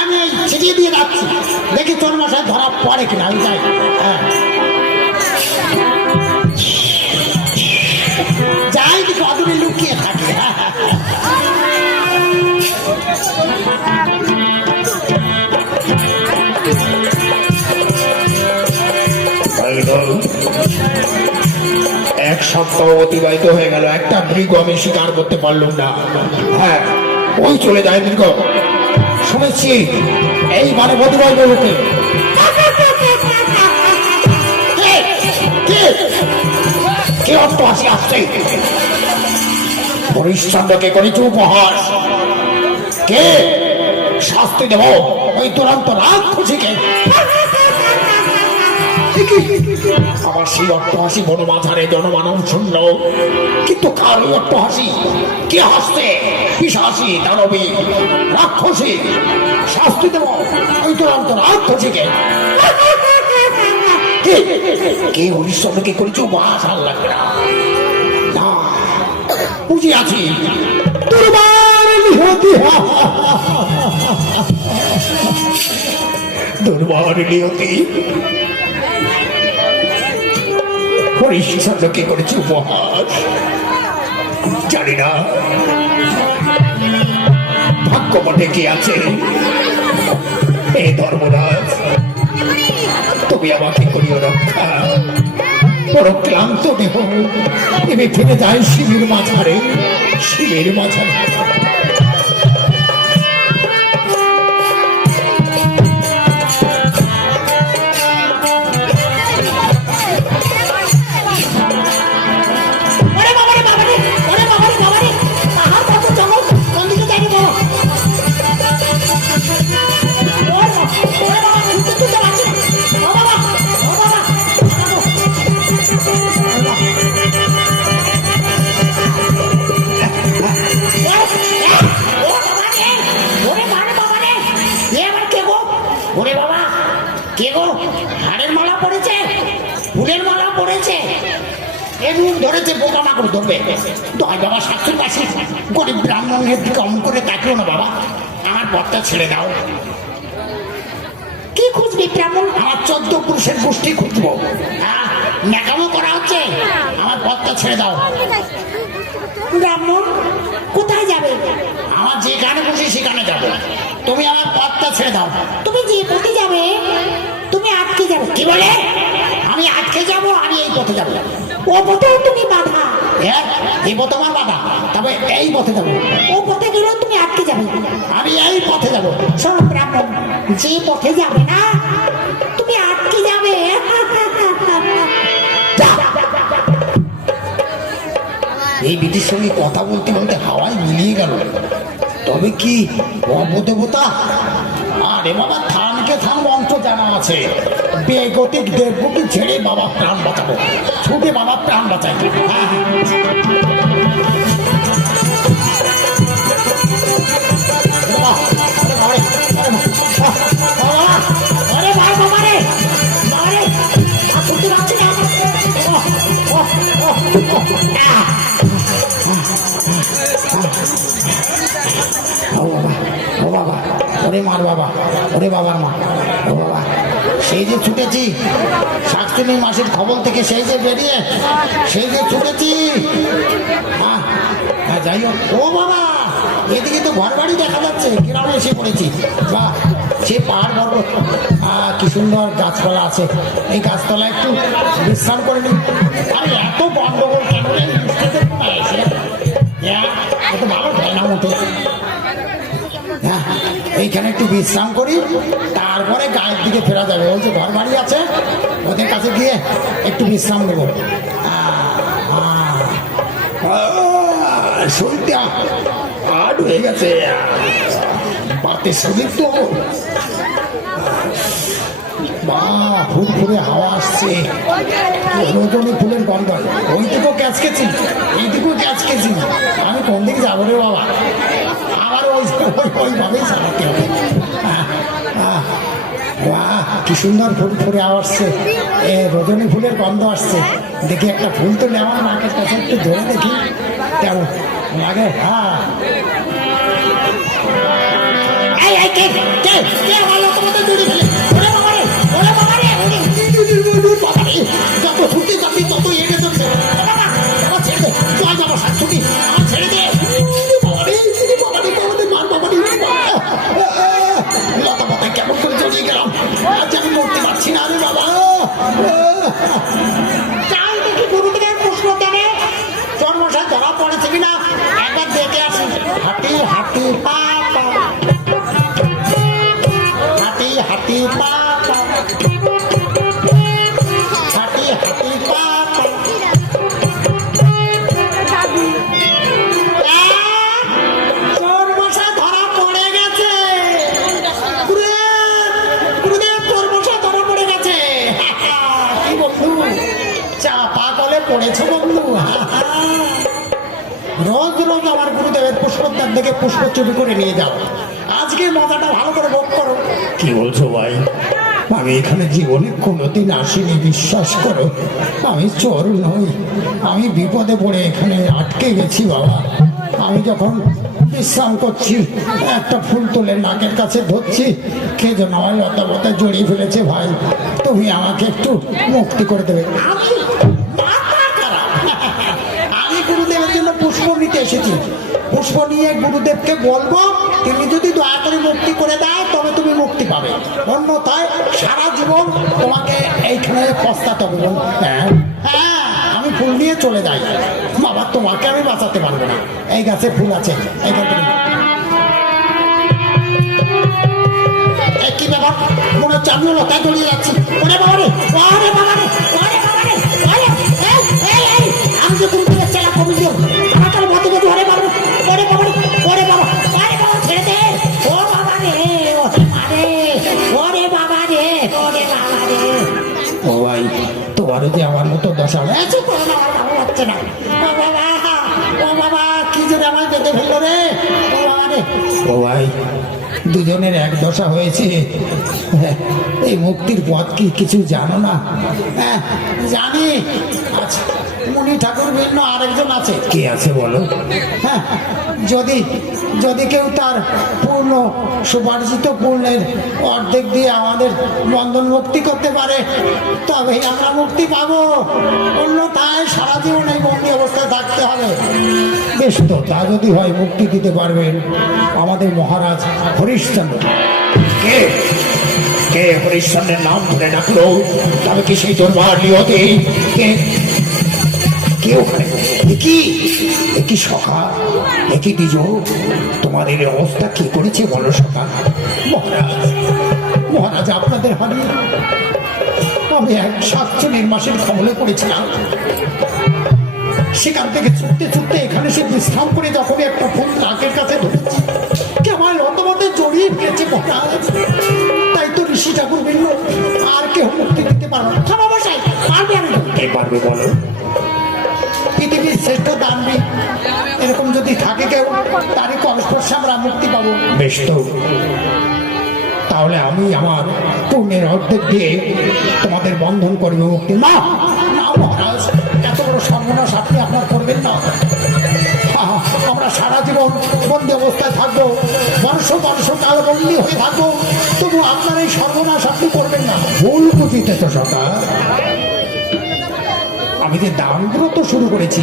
আমি এই ছিটিয়ে দিয়ে যাচ্ছি, দেখি চোর মশাই ধরা পড়ে কিনা। আমি যাই। হ্যাঁ, যাই দেখি অদূরে লুকিয়ে থাকে। এক সপ্তাহ অতিবাহিত হয়ে গেল, একটা মৃগ আমি শিকার করতে পারলাম না। হ্যাঁ, ওই চলে যায় মৃগ। শুনেছি এইবারে প্রতিবাদ লোকে কে অর্থ হাসি আসছে। হরিশ্চন্দ্রকে করেছি উপহাস। কে? শাস্তি দেব ওই দুরন্ত রাগ খুশিকে। আমার সেই অট্টহাসি বনমাঝারে জনমানব শূন্য, কিন্তু কার ওই অট্টহাসি? কে হাসছে? পিশাচি, দানবী, রাক্ষসী? শাস্তি দেব ওই তোর অন্তর রাক্ষসীকে। কে হরিশ্চন্দ্রকে করেছো? বাস আর লাগবে না, বুঝি আছি। দুর্বার নিহতি। দুর্বার নিয়তি হরিশ্চন্দ্রকে করেছে উপহাস। জানি না ভাগ্যপটে কে আছে। হে ধর্মরাজ, তুমি আমাকে করিও রক্ষা। বড় ক্লান্ত দেহ এবে ফিরে যায় শিবের মাঝারে, শিবের মাঝারে। ওরে বাবা রে বাবা রে, ওরে বাবা রে বাবা রে, পাহাড় কত জঙ্গল, কোন দিকে যাবি বলো? ওরে বাবা, তুই পারছিস না। ও বাবা, ও বাবা, ওরে বাবা রে, এ আবার কে গো? ওরে বাবা, কে গো? হাড়ের মালা পড়েছে, ফুলের মালা পড়েছে, এ রূপ ধরেছে, পোকা করে ধরবে। দয় বাবা, শাশুর পাশে গরিব ব্রাহ্মণের দিকে অমন করে তাকিও না বাবা, আমার পথটা ছেড়ে দাও। কি খুঁজবি ব্রাহ্মণ? আমার 14 পুরুষের গোষ্ঠী খুঁজবো। হ্যাঁ, ন্যাকামো করা হচ্ছে, আমার পথটা ছেড়ে দাও। ব্রাহ্মণ কোথায় যাবে? আমার যেখানে খুশি সেখানে যাবো, তুমি আমার পথটা ছেড়ে দাও। তুমি যে পথে যাবে তুমি আটকে যাবে। কি বলে? আমি আটকে যাব? আমি এই পথে যাবো। ও পথেও তুমি বাধা? হ্যাঁ, এই পথ আমার বাধা, তবে এই পথে যাবো। ও পথে গেলেও তুমি আটকে যাবে, আমি এই পথে যাবো। শোনো ব্রাহ্মণ, যে পথে যাবে না তুমি আটকে যাবে। এই বিটির সঙ্গে কথা বলতে বলতে হাওয়ায় মিলিয়ে গেল। তবে কি অবদেবতা? আরে বাবা, থানকে থান মন্ত্র জানা আছে। বেগতিক দেবগুটি ছেড়ে বাবা প্রাণ বাঁচাবো, ছুটে বাবা প্রাণ বাঁচাই। ও বাবা, ওরে মার বাবা, ওরে বাবার মা, ও বাবা, সেই যে ছুটেছি শাকচুনি মাসের খবর থেকে, সেই যে বেরিয়ে, সেই যে ছুটেছি। হ্যাঁ, যাই হোক। ও বাবা, এদিকে তো ঘর বাড়ি দেখা যাচ্ছে, গ্রামে এসে পড়েছি। বাহ, সে পাহাড় পর্বত, কি সুন্দর গাছপালা আছে। এই গাছতলা একটু বিশ্রাম করে নিই। আরে এত গন্ডগোল কেন রে? এত ভালো হয় না মোটে। হ্যাঁ, এইখানে একটু বিশ্রাম করি, তারপরে গায়ের দিকে ফেরা যাবে। ওই যে ঘর বাড়ি আছে, ওদের কাছে গিয়ে একটু বিশ্রাম নেব। শরীরটা হার্ড হয়ে গেছে, পাতে শরীর তো। ফুল ফুলে হাওয়া আসছে, রজনী ফুলের গন্ধ। ওই দিকেও ক্যাচকেছি, এই দিকেও ক্যাচকেছি। আমি কোন দিকে যাবো রে বাবা? আমার ওইভাবেই চালাতে হবে। বাহ, কি সুন্দর ফুল ফুলে আসছে, রজনী ফুলের গন্ধ আসছে। দেখি একটা ফুল তো নেওয়ার মাকের কাছে একটু ধরে দেখি কেমন লাগে। হ্যাঁ, যত ছুটি যাবি তত এড়ে চলছে। জয় যাবো শাশুড়ি, আমার ছেড়ে দে। লতা পাতায় কেমন করে জড়িয়ে গেলাম, আজ আমি মরতে পারছি না। আমি বাবা চাই দেখি গুরুদেবের প্রশ্ন জানে জন্মসায় ধরা পড়েছে কিনা একবার দেখে আসি। হাঁটি হাঁটি পা পা, হাঁটি হাঁটি পা পা, হাঁটি হাঁটি পা পা। জন্মসায় ধরা পড়ে গেছে। গুরুদেব, গুরুদেব, জন্মসায় ধরা পড়ে গেছে। থেকে পুষ্প চুরি করে নিয়ে যাও। আজকে মজাটা ভালো করে ভোগ করো। কি বলছো ভাই? আমি এখানে জীবনে কোনোদিন আসিনি, বিশ্বাস করো। আমি চোর নই, আমি বিপদে পড়ে এখানে আটকে গেছি বাবা। আমি যখন বিশ্রাম করছি, একটা ফুল তুলে নাকের কাছে ধরছি, কে যেন আমার লতা পতা জড়িয়ে ফেলেছে। ভাই, তুমি আমাকে একটু মুক্তি করে দেবে? আমি মাথা খারাপ। আমি গুরুদেবের জন্য পুষ্প নিতে এসেছি। পুষ্প নিয়ে গুরুদেবকে বলবো, তিনি যদি দয়া করে মুক্তি করে দেয় তবে তুমি মুক্তি পাবে, অন্যথায় সারা জীবন তোমাকে এইখানে পস্তাতে হবে। হ্যাঁ হ্যাঁ, আমি ফুল নিয়ে চলে যাই বাবা, তোমাকে আমি বাঁচাতে পারবো না। এই গাছে ফুল আছে, এইখান থেকে এই কি ব্যাপার? মনে হচ্ছে আমিও লতায় জড়িয়ে যাচ্ছি। ওরে বাবা রে, ওরে বাবা রে, ওরে বাবা রে, ওরে, এই, আমি যে কুকুরের চেলা কবি দিও, আমার তার মধ্যে মধ্যে ওরে বাবা রে, ওরে বাবা রে, ওরে বাবা, ছেড়ে দে, ও বাবা রে, ওরে মা রে, ওরে বাবা রে, ওরে বাবা রে। ও ভাই, তোমারও যে আমার মতো দশা হবে। এই চুপ করো না, আমার ভালো লাগছে না। ও বাবা, কি যে আমায় বেঁধে ফেললো রে, ও বাবা রে। ও ভাই, দুজনের এক দশা হয়েছে। এই মুক্তির পথ কি কিছু জানো না? হ্যাঁ জানি। আচ্ছা, মুনি ঠাকুর ভিন্ন আরেকজন আছে। কে আছে বলো? হ্যাঁ, যদি যদি কেউ তার পূর্ণ সুপার্জিত পূর্ণের অর্ধেক দিয়ে আমাদের বন্ধন মুক্তি করতে পারে তবেই আমরা মুক্তি পাবো, অন্যথায় সারা জীবন এই বন্দি অবস্থায় থাকতে হবে। বেশ তো, তা যদি হয় মুক্তি দিতে পারবেন আমাদের মহারাজ হরিশ্চন্দ্র। কে কে হরিশ্চন্দ্রের নাম ধরে ডাকলো? তবে কি সেই দরবার নিয়তে? কে কে ওখানে? একই সখা, একই দ্বিজ, তোমাদের এই অবস্থা কি করেছে বলো সখা? মহারাজ, মহারাজ আপনাদের হাতে আমি এক 7 মাসের কবলে পড়েছিলাম। সেখান থেকে ছুটতে ছুটতে এখানে সে বিশ্রাম করে যখন একটা ফুল নাকের কাছে ধরেছি, কে আমার লতমতে জড়িয়ে ফেলেছে মহারাজ। তাই তো ঋষি ঠাকুর ভিন্ন আর কেউ মুক্তি দিতে পারবে না। ক্ষমাবশাই পারবে আমি। কে পারবে বলো? পৃথিবীর শ্রেষ্ঠ দানবী এরকম যদি থাকে কেউ, তারই সংস্পর্শে আমরা মুক্তি পাবো। বেশ তো, তাহলে আমি আমার পূর্ণের অর্ধেক দিয়ে তোমাদের বন্ধন করবে মুক্তি। না না মহারাজ, এত বড় সর্বনাশ আপনি আপনার করবেন না। আমরা সারা জীবন বন্দি অবস্থায় থাকবো, বর্ষ কাল বন্দি হয়ে থাকবো, তবু আপনার এই সর্বনাশ আপনি করবেন না। ভুল বুঝিতেছ সরকার। আমি যে দান ব্রত শুরু করেছি,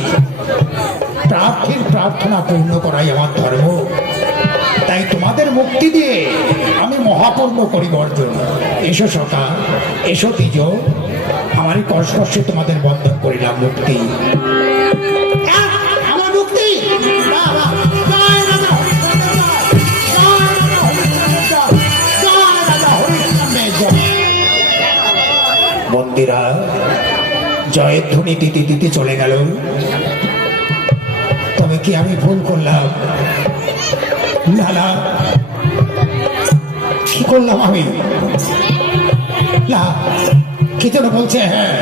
প্রার্থীর প্রার্থনা পূর্ণ করাই আমার ধর্ম। তাই তোমাদের মুক্তি দিয়ে আমি মহাপূর্ণ করি বর্জন। এসো সখা, এসো দ্বিজ, আমার এই কর্ষে তোমাদের বন্ধন করিলাম মুক্তি। আমার মুক্তি। বাহ, বাহ, জয় রাজা হরিশ্চন্দ্রের জয়, জয় রাজা হরিশ্চন্দ্রের জয়। বন্দিরা জয়ের ধ্বনি দিতে দিতে চলে গেল। তবে কি আমি ভুল করলাম? না না, কি করলাম আমি? না, কি যেন বলছে? হ্যাঁ,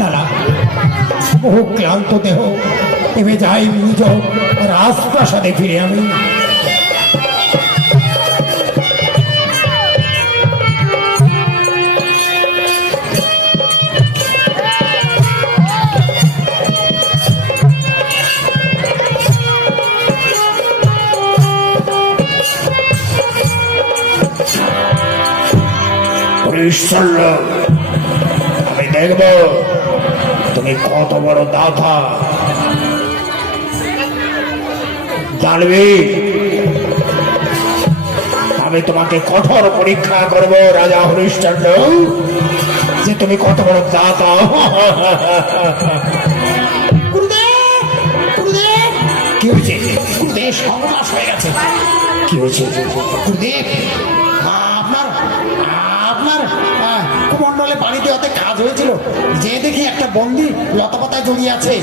না না, বহু ক্লান্ত দেহ, এবার যাই নিজ রাজপ্রাসাদে ফিরে আমি। হরিশ্চন্দ্র, আমি দেখব তুমি কত বড় দাতা জানবি। আমি তোমাকে কঠোর পরীক্ষা করব রাজা হরিশ্চন্দ্র, যে তুমি কত বড় দাতা। গুরুদেব, গুরুদেব, কি হয়েছে? গুরুদেব সর্বনাশ হয়ে গেছে। কি হয়েছে? গুরুদেব, আপনার আপনার কুমণ্ডলে পানি দেওয়াতে কাজ হয়েছিল, যে দেখি একটা বন্দি লতাপাতায় জড়িয়ে আছে,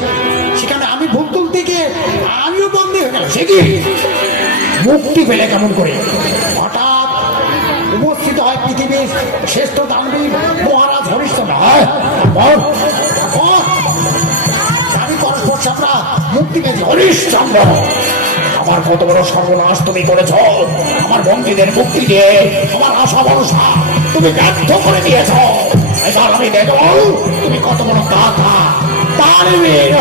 সেখানে আমি ভুল তুলতে গিয়ে আমিও বন্দি হয়ে গেল। সে কি মুক্তি পেলে কেমন করে? হঠাৎ উপস্থিত হয় পৃথিবীর শ্রেষ্ঠ দানবীর মহারাজ হরিশ্চন্দ্র। বল। এখন দাবি হরিশ্চন্দ্র, আমার কত বড় সর্বনাশ তুমি করেছ। আমার বন্দীদের মুক্তি দিয়ে আমার আশা ভরসা তুমি ব্যর্থ করে দিয়েছ। এবার আমি দেখব তুমি কত বড় গাধা। তালিমের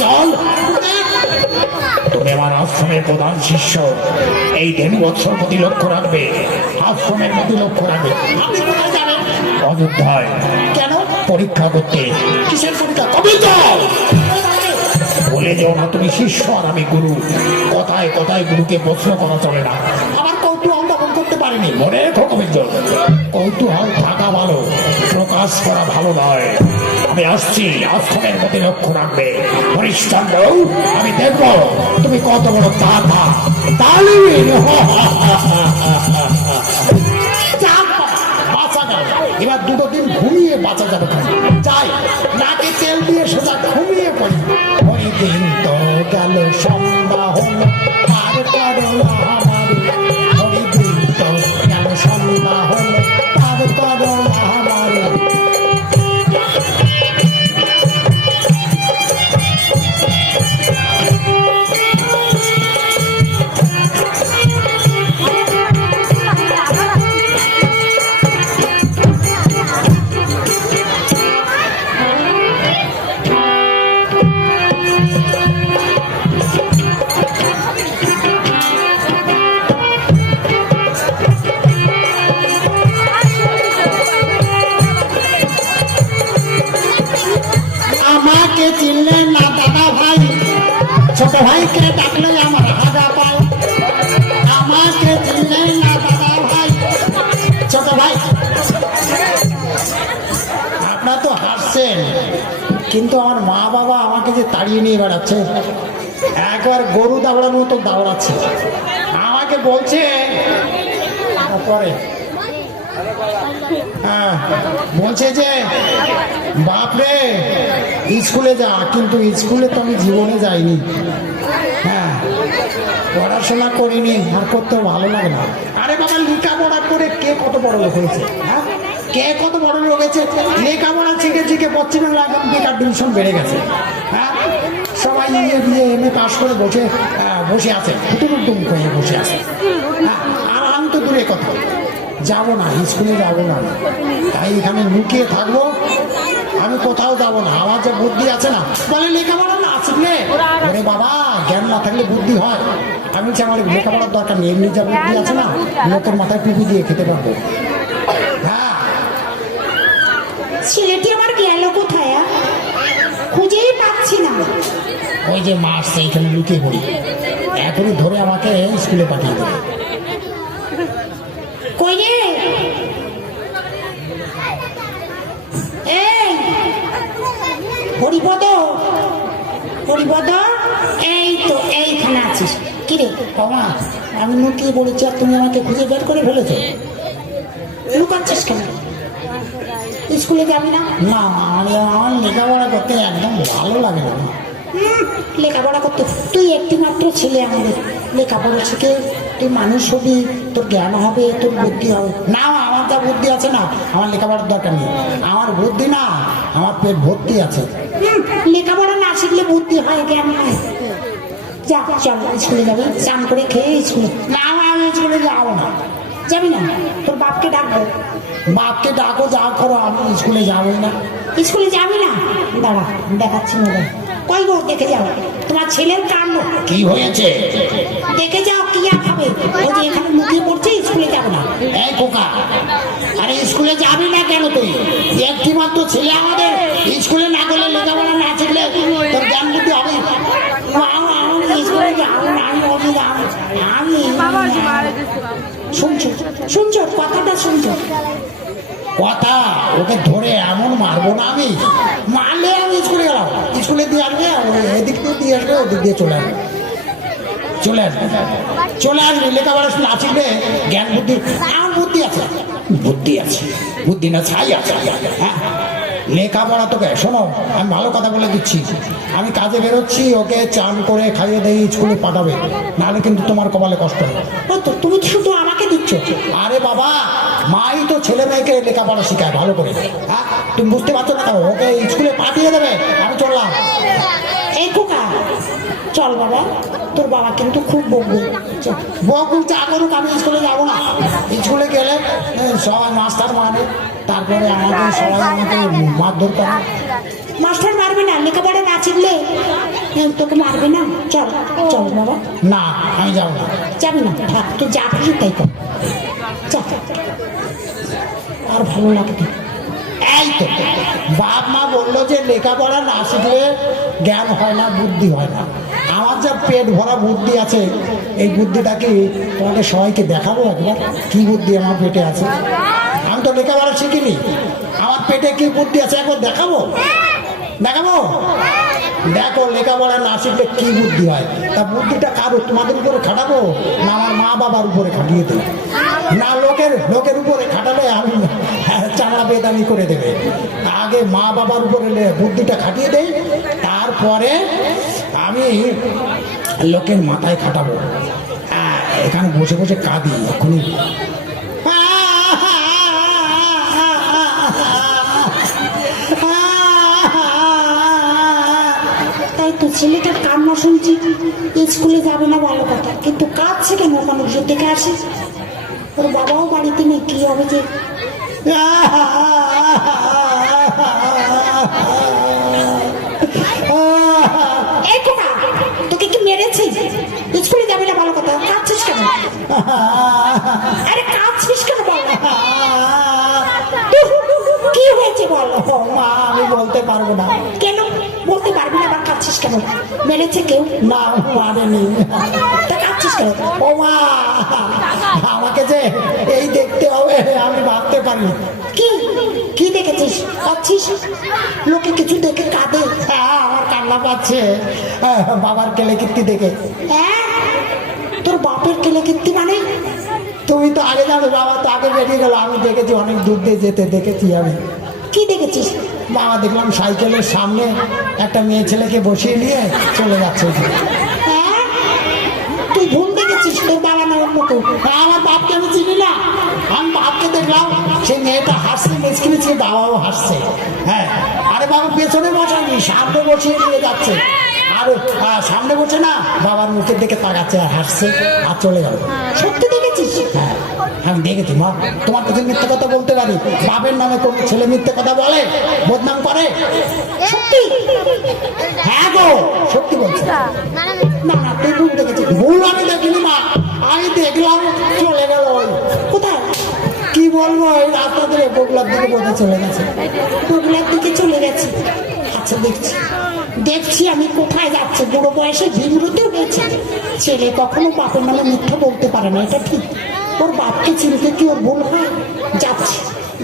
চল, তুমি আমার আশ্রমের প্রধান শিষ্য। এই দিন বৎসর প্রতি লক্ষ্য রাখবে, আশ্রমের প্রতি লক্ষ্য রাখবে। আপনি কোথায় যাবেন? অযোধ্যায় কেন? পরীক্ষা করতে। কিসের পরীক্ষা? কবে যাও? বলে যাও না তুমি শিষ্য আর আমি গুরু। কথায় কথায় গুরুকে প্রশ্ন করা চলে না। আমার কৌতূহল দমন করতে পারিনি। মনে রেখো কবির, কৌতূহল থাকা ভালো, প্রকাশ করা ভালো নয়। আমি আসছি, আশ্রমের প্রতি লক্ষ্য রাখবে। হরিশ্চন্দ্র, আমি দেখব তুমি কত বড় গাধা। তালিম বাঁচা গেল। এবার দুটো দিন ঘুমিয়ে বাঁচা যাবে। যাই, নাকে তেল দিয়ে সোজা ঘুমিয়ে পড়ি। ওই দিন তো গেল সন্ধ্যা হলো, আর করো না আমার। ওই দিন তো গেল সন্ধ্যা হলো, আর করো না আমার। আমাকে চিনলেন না দাদা ভাই, ছোট ভাইকে ডাকলে আমার আগা পায়। আমাকে চিনলেন না দাদা ভাই, ছোট ভাই। আপনারা তো হাসছেন, কিন্তু আমার মা বাবা আমাকে যে তাড়িয়ে নিয়ে বেড়াচ্ছে, একবার গরু দাবড়ানোর মতো দাবড়াচ্ছে। আমাকে বলছে পরে, হ্যাঁ, বলছে যে বাপরে স্কুলে যা, কিন্তু স্কুলে তো আমি জীবনে যাইনি। হ্যাঁ, পড়াশোনা করিনি, আর করতেও ভালো লাগে না। আরে বাবা, লেখাপড়া করে কে কত বড় লোক হয়েছে? হ্যাঁ, কে কত বড় লোক হয়েছে? লেখাপড়া শিখে শিখে পশ্চিম বাংলা এখন বেকার ডিভিশন বেড়ে গেছে। হ্যাঁ, সবাই এমএ পাস করে বসে আছে, টুম করে বসে আছে। হ্যাঁ, আর আমি তো দূরে কথা, যাবো না, স্কুলে যাবো না, তাই এখানে লুকিয়ে থাকবো। আমি কোথাও যাবো না, আমার যে বুদ্ধি আছে না, বলে লেখাপড়া না শিখলে, ওরে বাবা, জ্ঞান না থাকলে বুদ্ধি হয়। আমি বলছি আমার লেখাপড়ার দরকার নেই, এমনি যা বুদ্ধি আছে না, লোকের মাথায় টুপি দিয়ে খেতে পারবো। হ্যাঁ, ছেলেটি আমার গেল কোথায়? খুঁজেই পাচ্ছি না। ওই যে মাস সেইখানে লুকিয়ে পড়ি, এখনই ধরে আমাকে স্কুলে পাঠিয়ে দেবে। কই রে? এই হরিপদ, হরিপদ, এই তো এইখানে আছিস। কি রে? বাবা, আমি লুকিয়ে পড়েছি আর তুমি আমাকে খুঁজে বের করে ফেলেছো। লুকাচ্ছিস কেন? স্কুলে যাবি না? না, আমার লেখাপড়া করতে একদম ভালো লাগে না। লেখাপড়া করতে তুই একটি মাত্র ছেলে, আমাদের লেখাপড়া শিখে তুই মানুষ হবি, তোর জ্ঞান হবে, তোর বুদ্ধি হবে। না, আমার যা বুদ্ধি আছে না, আমার লেখাপড়ার দরকার নেই। আমার বুদ্ধি না, আমার পেট ভর্তি আছে। লেখাপড়া না শিখলে বুদ্ধি হয়, জ্ঞান হয়। যা চল, স্কুলে যাবি, চান করে খেয়ে স্কুলে। না, আমি স্কুলে যাবো না। যাবি না? তোর বাপকে ডাকবো। বাপকে ডাকো, যা করো, আমি স্কুলে যাবোই না। স্কুলে যাবি না? দাঁড়া, দেখাচ্ছি না। কই গো, দেখে যাও তোমার ছেলের কাণ্ড। কি হয়েছে? দেখে যাও কি আর হবে। ও যে এখানে লুকিয়ে পড়ছে, স্কুলে যাবো না। এই খোকা, আরে স্কুলে যাবি না কেন তুই? একটি মাত্র ছেলে আমাদের, স্কুলে না গেলে, লেখাপড়া না শিখলে তোর জ্ঞান বুদ্ধি হবে। আমি স্কুলে যাবো না, আমি বলি না, আমি শুনছো শুনছো কথাটা শুনছো? কথা ওকে ধরে এমন মারবো না, আমি মারলে আমি স্কুলে গেলাম, স্কুলে দিয়ে আসবে, এদিক দিয়ে দিয়ে আসবে, ওদিক দিয়ে চলে আসবে, চলে আসবে, চলে আসবে। লেখাপড়া না শিখবে, জ্ঞান বুদ্ধি, আমার বুদ্ধি আছে, বুদ্ধি আছে, বুদ্ধি না ছাই আছে। হ্যাঁ, লেখাপড়া তোকে শোনো, আমি ভালো কথা বলে দিচ্ছি, আমি কাজে বেরোচ্ছি, ওকে চান করে খাইয়ে দিয়ে স্কুলে পাঠাবে, নাহলে কিন্তু তোমার কপালে কষ্ট হবে। ও তো তুমি শুধু আমাকে দিচ্ছ। আরে বাবা, মাই তো ছেলে মেয়েকে লেখাপড়া শেখায় ভালো করে। হ্যাঁ, তুমি বুঝতে পারছো না, ওকে স্কুলে পাঠিয়ে দেবে, আমি চললাম। বাবা, তোর বাবা কিন্তু খুব বকবো। বকু চা করুক, আমি স্কুলে যাবো না। স্কুলে গেলে সবাই মাস্টার মানে, তারপরে আমাকে সবাই আমাকে মারধর করে। মাস্টার মারবে না, লেখাপড়া না শিখলে তোকে মারবে না। চল চল বাবা। না, আমি যাবো না। যাবি না, থাক, তুই যা খুশি তাই কর। চল। আর ভালো লাগে না। এই তো বাপ মা বললো যে লেখাপড়া না শিখলে জ্ঞান হয় না, বুদ্ধি হয় না। আমার যা পেট ভরা বুদ্ধি আছে, এই বুদ্ধিটা কি তোমাকে সবাইকে দেখাবো একবার? কি বুদ্ধি আমার পেটে আছে? আমি তো লেখাপড়া শিখিনি, আমার পেটে কি বুদ্ধি আছে একবার দেখাবো? দেখাবো? দেখো লেখাপড়া না শিখলে কি বুদ্ধি হয়। তা বুদ্ধিটা কারো, তোমাদের উপরে খাটাবো না আমার মা বাবার উপরে খাটিয়ে দেবো? না লোকের উপরে খাটালে আমি চামড়া বেদামি করে দেবে। আগে মা বাবার উপরে বুদ্ধিটা খাটিয়ে দেই, তারপরে আমি লোকের মাথায় খাটাবো। এখানে বসে বসে কাঁদি এখনই। তাই তো ছেলেটার কান্না শুনছি। স্কুলে যাবে না ভালো কথা, কিন্তু কাঁদছে কেন? মানুষের দেখে আসে, ওর বাবাও বাড়িতে নেই, কি হবে যে। এই খোকা, তোকে কি মেরেছে? স্কুলে যাবে না ভালো কথা, কাঁদছিস কেন? আরে কাঁদছিস কেন বল? কি হয়েছে বল? মা, আমি বলতে পারবো না। কেন বলতে পারবি না? আবার কাঁদছিস কেন? মেরেছে কেউ? না, মারেনি। তা কাঁদছিস কেন? ও মা, আমাকে যে এই দেখতে হবে আমি ভাবতে পারি। কি কি দেখেছিস? কাঁদছিস? লোকে কিছু দেখে কাঁদে। হ্যাঁ, আমার কান্না পাচ্ছে বাবার কেলেকীর্তি দেখে। হ্যাঁ, তোর বাপের কেলে কীর্তি মানে? তুমি তো আগে জানো, বাবা তো আগে বেরিয়ে গেল, আমি দেখেছি অনেক দূর দিয়ে যেতে দেখেছি আমি। কি দেখেছিস? বাবা দেখলাম সাইকেলের সামনে একটা মেয়ে ছেলেকে বসিয়ে নিয়ে চলে যাচ্ছে। হ্যাঁ, তুই ভুল দেখেছিস, তোর বাবা না অন্য কেউ। আমার বাপকে আমি চিনি না, আমি বাপকে দেখলাম সেই মেয়েটা হাসছে, মিচকি মিচকি, বাবাও হাসছে। হ্যাঁ, আরে বাবা পেছনে বসানি, সামনে বসিয়ে নিয়ে যাচ্ছে। আর সামনে বসে না, বাবার মুখের দিকে তাকাচ্ছে আর হাসছে আর চলে গেল। সত্যি দেখেছিস? হ্যাঁ, আমি দেখেছি মা। তোমার কাছে মিথ্যে কথা বলতে পারি? বাপের নামে কোন ছেলে মিথ্যে কথা বলে, বদনাম করে? সত্যি? হ্যাঁ গো, সত্যি বলছি। না না, তুই ভুল দেখেছিস। ভুল আমি দেখিনি মা, আমি দেখলাম চলে গেল। ওই কোথায়? কি বলবো, এই রাস্তা ধরে বগুলার দিকে বোধহয় চলে গেছে। বগুলার দিকে চলে গেছে। আচ্ছা, দেখছি দেখছি আমি কোথায় যাচ্ছে। বুড়ো বয়সে বিমৃতি হয়েছে। ছেলে কখনো বাপের নামে মিথ্যা বলতে পারে না, এটা ঠিক। ওর বাপকে চিনতে কি ওর ভুল হয়? যাচ্ছি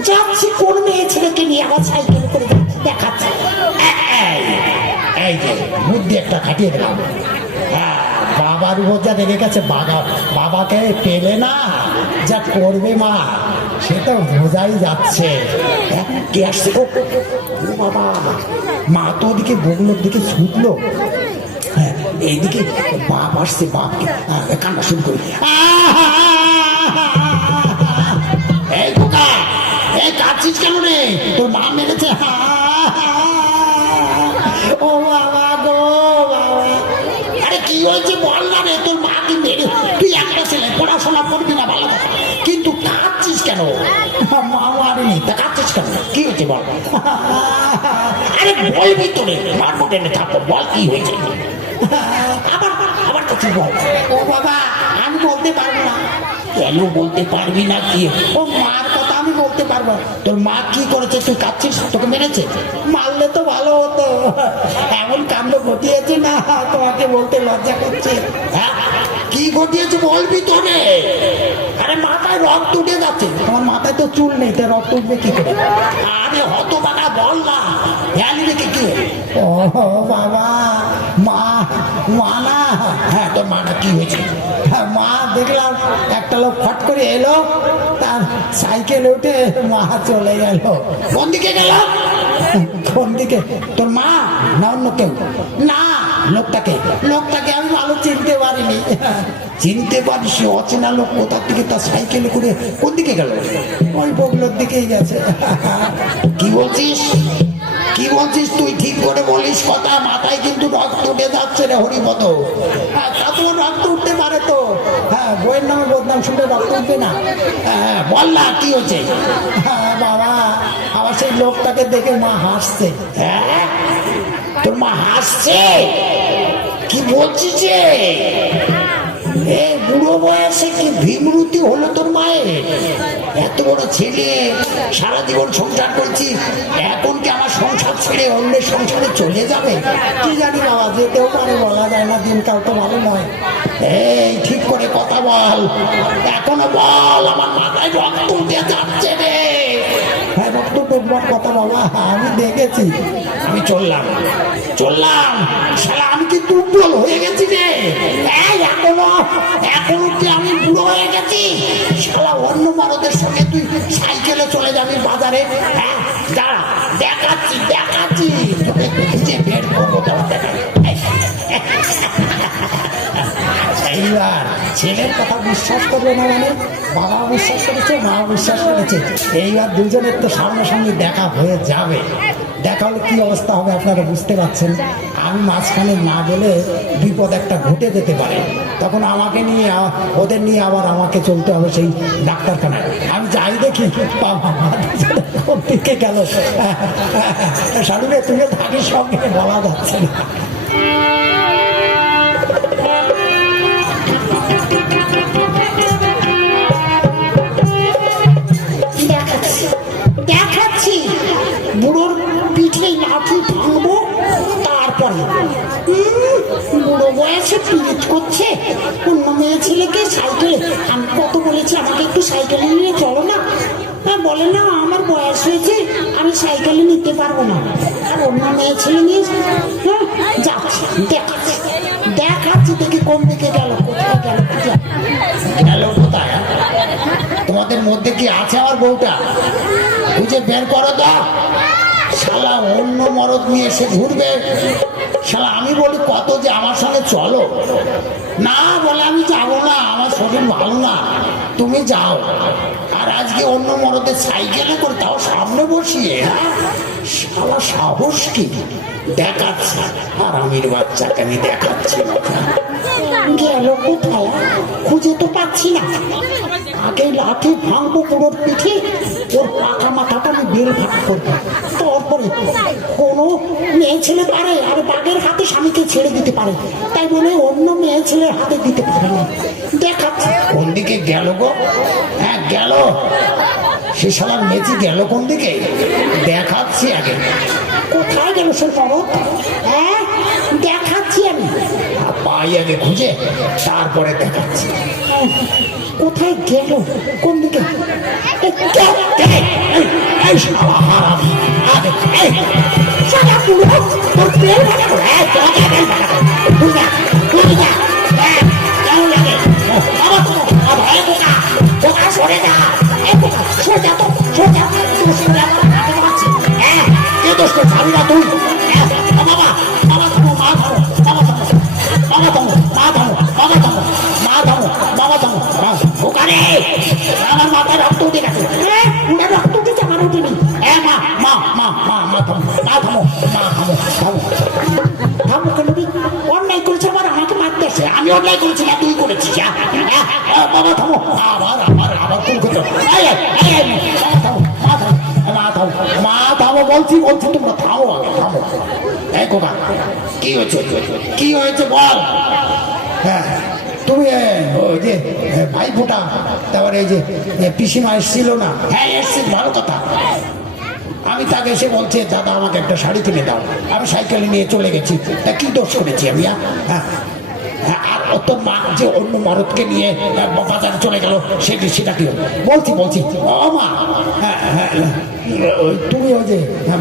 যাচ্ছি, কোন মেয়ে ছেলেকে নিয়ে আবার সাইকেল করে যাচ্ছে, দেখাচ্ছে। এই যে বুদ্ধি একটা খাটিয়ে দিলাম। হ্যাঁ, বাবার উপর যা রেগে গেছে, বাবাকে পেলে না যা করবে মা, সে তো বোঝাই যাচ্ছে। কে আসছে? ও বাবা, মা তো ওদিকে বগুলোর দিকে ছুটলো। হ্যাঁ, এইদিকে বাপ আসছে, বাপকে কান্না শুরু করি। এই খোকা, এই কাঁদছিস কেন রে? তোর মা মেরেছে? ও বাবা গো বাবা, আরে কি হয়েছে বল না রে? তোর মা কি মেরে? তুই একটা ছেলে, পড়াশোনা করবি না ভালো কথা, কিন্তু কাঁদছিস কেন? মা মারেনি, তা কাঁদছিস কেন? কি হয়েছে বল? আরে বলবি তো রে, মার মোটে থাকো, বল কি হয়েছে? আবার আবার কিছু বল। ও বাবা, আমি বলতে পারবো না। কেন বলতে পারবি না? কি? ও মার কথা আমি বলতে পারবো। তোর মা কি করেছে তুই কাঁদছিস? তোকে মেরেছে? মারলে তো ভালো হতো, এমন কাণ্ড ঘটিয়েছে না, তোমাকে বলতে লজ্জা করছে। হ্যাঁ, কি ঘটিয়েছে বলবি তো রে? আরে মাথায় রক্ত উঠে যাচ্ছে। তোমার মাথায় তো চুল নেই, তা রক্ত উঠবে কি করে? আরে হতবাকা বল না, ধ্যান রেখে কি? ও বাবা, মা না। হ্যাঁ, তোর মাটা কি হয়েছে? মা দেখলাম একটা লোক ফট করে এলো, তার সাইকেলে উঠে মা চলে গেল। কোন দিকে গেল? কোন দিকে? তোর মা না অন্য কেউ? না, লোকটাকে আমি ভালো চিনতে পারিনি। চিনতে পারিস? অচেনা লোক কোথার থেকে তার সাইকেলে করে কোন দিকে গেল? ওই বগুলোর দিকেই গেছে। কি বলছিস তুই? ঠিক করে বলিস বলছিস কথা, মাথায় কিন্তু রক্ত উঠে যাচ্ছে রে হরিপদ। হ্যাঁ, তা তোমার রক্ত উঠতে পারে তো। হ্যাঁ, বইয়ের নামে বদনাম শুনলে রক্ত উঠবে না? হ্যাঁ, বল না কি হচ্ছে? হ্যাঁ বাবা, আবার সেই লোকটাকে দেখে মা হাসছে। হ্যাঁ, তোর মা হাসছে? কি বলছিস যে? এই বুড়ো বয়সে কি বিমূর্তি হলো তোর মায়ের? এত বড় ছেলে, সারা জীবন সংসার করছি, এখন কি আমার সংসার ছেড়ে অন্যের সংসারে চলে যাবে? কি জানি বাবা, যেতেও পারে, বলা যায় না, দিনকাল তো ভালো নয়। এই ঠিক করে কথা বল, এখনো বল, আমার মাথায় রক্ত উঠে যাচ্ছে রে। হ্যাঁ, রক্ত উঠবার কথা বাবা, আমি দেখেছি। আমি চললাম, শালা আমি কি দুর্বল হয়ে গেছি রে? এই এখনো কি আমি বুড়ো হয়ে গেছি? শালা অন্য মরদের সঙ্গে তুই সাইকেলে চলে যাবি বাজারে? হ্যাঁ, দাঁড়া, দেখাচ্ছি তোকে খুঁজে বের করবো, তোর দেখা। এইবার ছেলের কথা বিশ্বাস করবে না মানে? বাবা বিশ্বাস করেছে, মা বিশ্বাস করেছে, এইবার দুজনের তো সামনাসামনি দেখা হয়ে যাবে। দেখা হলে কি অবস্থা হবে আপনারা বুঝতে পারছেন। আমি মাঝখানে না গেলে বিপদ একটা ঘটে যেতে পারে, তখন আমাকে নিয়ে ওদের নিয়ে আবার আমাকে চলতে হবে সেই ডাক্তারখানায়। আমি যাই দেখি বাবা মা দুজনে কোন দিকে গেল। শাড়িরে তুই থাকিস সঙ্গে, বলা যাচ্ছে না। দেখাচ্ছি বুড়োর পিঠে লাঠি ভাঙবো, তারপরে বুড়ো বয়সে পিরিত করছে অন্য মেয়ে ছেলেকে সাইকেলে। আমি কত বলেছি আমাকে একটু সাইকেলে নিয়ে চলো না, বলে না আমার বয়স হয়েছে, আমি সাইকেলে নিতে পারবো না। আর অন্য মেয়ে ছেলে নিয়ে যাচ্ছে, দেখাচ্ছি দেখি কোন দিকে গেল, কোথায় গেল, গেল কোথায়? তোমাদের মধ্যে কি আছে আমার বউটা? খুঁজে বের করো তো। শালা অন্য মরদ নিয়ে এসে ঘুরবে। শালা আমি বলি কত যে আমার সঙ্গে চলো, না বলে আমি যাবো না, আমার শরীর ভালো না, তুমি যাও। আর আজকে অন্য মরদের সাইকেলে করে, তাও সামনে বসিয়ে। শালা সাহস কি! দেখাচ্ছি, আর আমির বাচ্চাকে আমি দেখাচ্ছি। গেল কোথায় খুঁজে তো পাচ্ছি না। আগে লাঠি ভাঙবো পুরোর পিঠে, ওর পাকা মাথাটা আমি বেল ভাগ করবো, তারপরে কোনো মেয়ে ছেলে পারে আর বাঘের হাতে স্বামীকে ছেড়ে দিতে পারে, তাই বলে অন্য মেয়ে ছেলের হাতে দিতে পারে না। দেখাচ্ছি কোন দিকে গেল গো? হ্যাঁ গেল, সে শালার মেজি গেল কোন দিকে? দেখাচ্ছি আগে। কোথায় গেল সে খবর? হ্যাঁ দেখাচ্ছি আমি, পাই আগে খুঁজে, তারপরে দেখাচ্ছি। কোথায় গেল, কোন দিকে? এই শালা হারামি, আগে এই সারা পুরো তোর বেল ভাঙা করে, তোকে বেল ভাঙা করে। তুই যা, তুই যা। কেমন লাগে? আবার তো ভয় বোকা, বোকা সরে যা। এই বোকা সরে যা, তো সরে যা। তুই সরে আমার হাতে পাচ্ছি। হ্যাঁ, কে দোষ করছে? আমি না তুই। বাবা, বাবা থামো, মা থামো, বাবা থামো, বাবা থামো, মা থামো, বাবা থামো, মা থামো, বাবা থামো। বোকা রে, আমার মাথায় রক্ত উঠে গেছে। রক্ত উঠেছে, আমার উঠেনি। মা মা মা মা মা থামো, মা থামো, মা থামো, থামো। থামো কেন? অন্যায় করেছে আবার আমাকে মারতে আসে। আমি অন্যায় করেছি না তুই করেছিস? বাবা থামো, আবার আবার আবার তুই করছো। মা থামো, মা থামো বলছি, তোমরা থামো আগে, থামো। এই কোকা, কি হয়েছে, কি হয়েছে বল? হ্যাঁ, তুমি ওই যে ভাই ফোটা, তারপরে এই যে পিসিমা এসছিল না? হ্যাঁ এসছে, ভালো কথা। আমি তাকে এসে বলছে দাদা আমাকে একটা শাড়ি কিনে দাও, আমি সাইকেলে নিয়ে চলে গেছি। তা কি দোষ করেছি আমি? হ্যাঁ, আর তোর মা যে অন্য মরদকে নিয়ে বাজারে চলে গেল, সেটা কি বলছি ও মা, তুমি ওই যে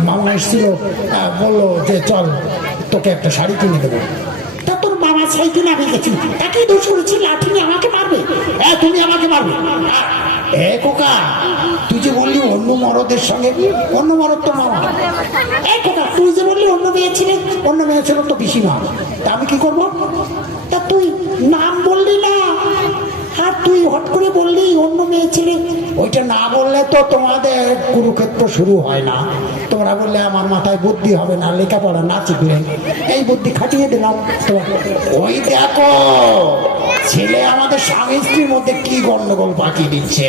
মামা এসেছিল, বললো যে চল তোকে একটা শাড়ি কিনে দেবো। তা তোর বাবা সাইকেলে আমি গেছি, তাকে দোষ করেছি, লাঠি নিয়ে আমাকে মারবে? তুমি আমাকে মারবে? এ কোকা, তুই যে বললি অন্য মরদের সঙ্গে, অন্য মরদ তো মামা। এই কোকা, তুই যে বললি অন্য মেয়ে ছেলে, অন্য মেয়ে ছিল তো পিসিমা, তা আমি কি করবো? তা তুই নাম বললি না, আর তুই হট করে বললি অন্য মেয়ে ছেলে। ওইটা না বললে তো তো তোমাদের কুরুক্ষেত্র শুরু হয় না। তোমরা বললে আমার মাথায় বুদ্ধি হবে না, লেখাপড়া না শিখলে, এই বুদ্ধি খাটিয়ে দিলাম তোমাকে। ওই দেখো ছেলে আমাদের স্বামী স্ত্রীর মধ্যে কি গন্ডগোল পাকিয়ে দিচ্ছে।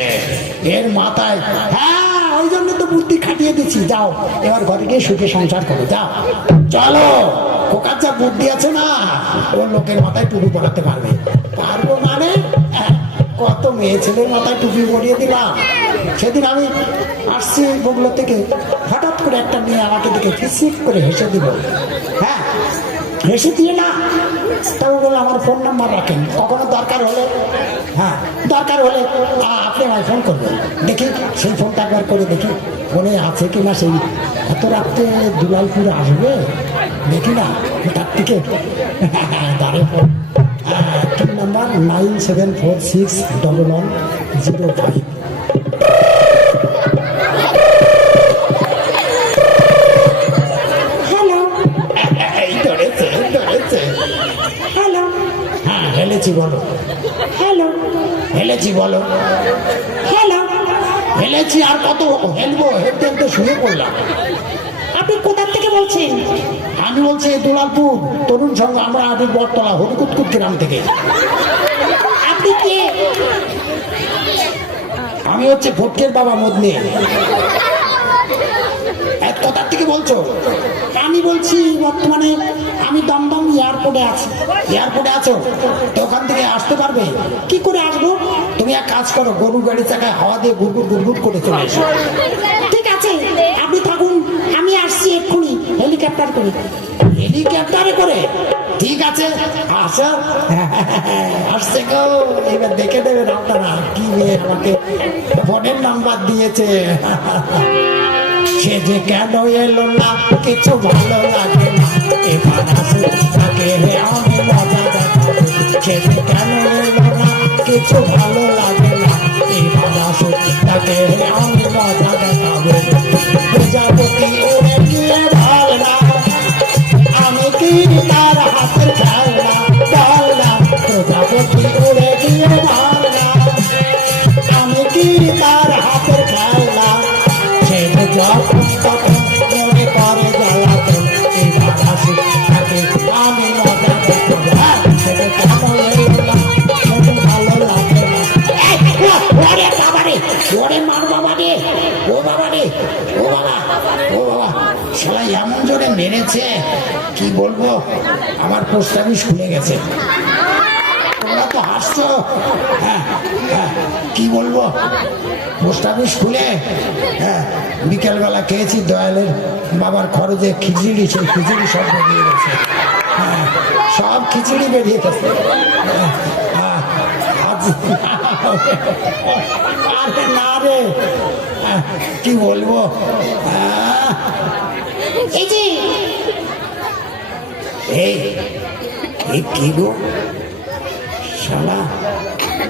এর মাথায়, হ্যাঁ ওই জন্য তো বুদ্ধি খাটিয়ে দিচ্ছি। যাও এবার ঘরে গিয়ে সুখে সংসার করো, যাও চলো। খোকার যা বুদ্ধি আছে না, ও লোকের মাথায় টুপি পরাতে পারবে। পারবো মানে কত মেয়ে ছেলের মাথায় টুপি পরিয়ে দিলাম। সেদিন আমি আসছি বগুলো থেকে, হঠাৎ করে একটা মেয়ে আমাকে দেখে ফিসিক করে হেসে দিল। হ্যাঁ হেসে দিয়ে না, তবে বললো আমার ফোন নাম্বার রাখেন, কখনো দরকার হলে, হ্যাঁ দরকার হলে আপনি আমায় ফোন করবেন। দেখি সেই ফোনটা একবার করে দেখি ফোনে আছে কি না। সেই এত রাত্রে দুলালপুরে আসবে দেখি না, তার থেকে দাঁড়ে ফোন, কি নাম্বার 9746110105। হ্যালো এই ধরেছে ধরেছে। হ্যালো, হ্যাঁ হেলেছি বলো। হ্যালো হেলেছি বলো। হ্যালো, হেলেছি আর কত হেলবো, হেলতে হেলতে শুয়ে পড়লাম। আপনি কোথা থেকে বলছেন? আমি বলছি দুলালপুর তরুণ সংঘ, আমরা আদি বটতলা হরিকুতকুট গ্রাম থেকে। আপনি কে? আমি হচ্ছে ভটকের বাবা মদনে। কোথার থেকে বলছো? আমি বলছি বর্তমানে আমি দমদম এয়ারপোর্টে আছি। এয়ারপোর্টে আছো তো ওখান থেকে আসতে পারবে? কি করে আসবো? তুমি এক কাজ করো, গরু গাড়ি চাকায় হাওয়া দিয়ে গুড়গুড় গুড়গুড় করে চলে এসো। ঠিক আছে আপনি থাকুন, আমি আসছি এক্ষুনি হেলিকপ্টার করে। হেলিকপ্টারে করে? ঠিক আছে আসো। আসছে গো, এবার দেখে দেবেন আপনারা কি মেয়ে আমাকে ফোনের নাম্বার দিয়েছে। সে যে কেন এলো না, কিছু ভালো লাগে না, এবার আসুক তাকে আমি মজা দেখাবো। সে যে কেন এলো না, কিছু ভালো লাগে না, এবার আসুক তাকে আমি মজা দেখাবো। প্রজাপতি উড়ে গিয়ে ভালো না, আমি কি তার হাতের খেলনা, বল না। প্রজাপতি উড়ে গিয়ে ভালো না, আমি কি তার হাতের খেলনা। সে যে যখন তখন মনে করে জ্বালাতন, এবার আসুক তাকে আমি মজা দেখবো। সে যে কেন এলো না, কিছু ভালো লাগে না। ওরে বাবারে, ওরে মার বাবারে, ও বাবারে, ও বাবা, ও বাবা, শালা এমন জোরে মেরেছে কি বলবো, আমার পোস্টারিশ খুলে গেছে। তোমরা তো হাসছো। হ্যাঁ হ্যাঁ কি বলবো, পোস্টারিশ খুলে, হ্যাঁ বিকেলবেলা খেয়েছি দয়ালের বাবার খরচে খিচুড়ি, সেই খিচুড়ি সব বেরিয়ে গেছে। হ্যাঁ সব খিচুড়ি বেরিয়ে গেছে। হ্যাঁ, আরে না রে, কি বলবো, হ্যাঁ, এই যে এই এই কি গো, শালা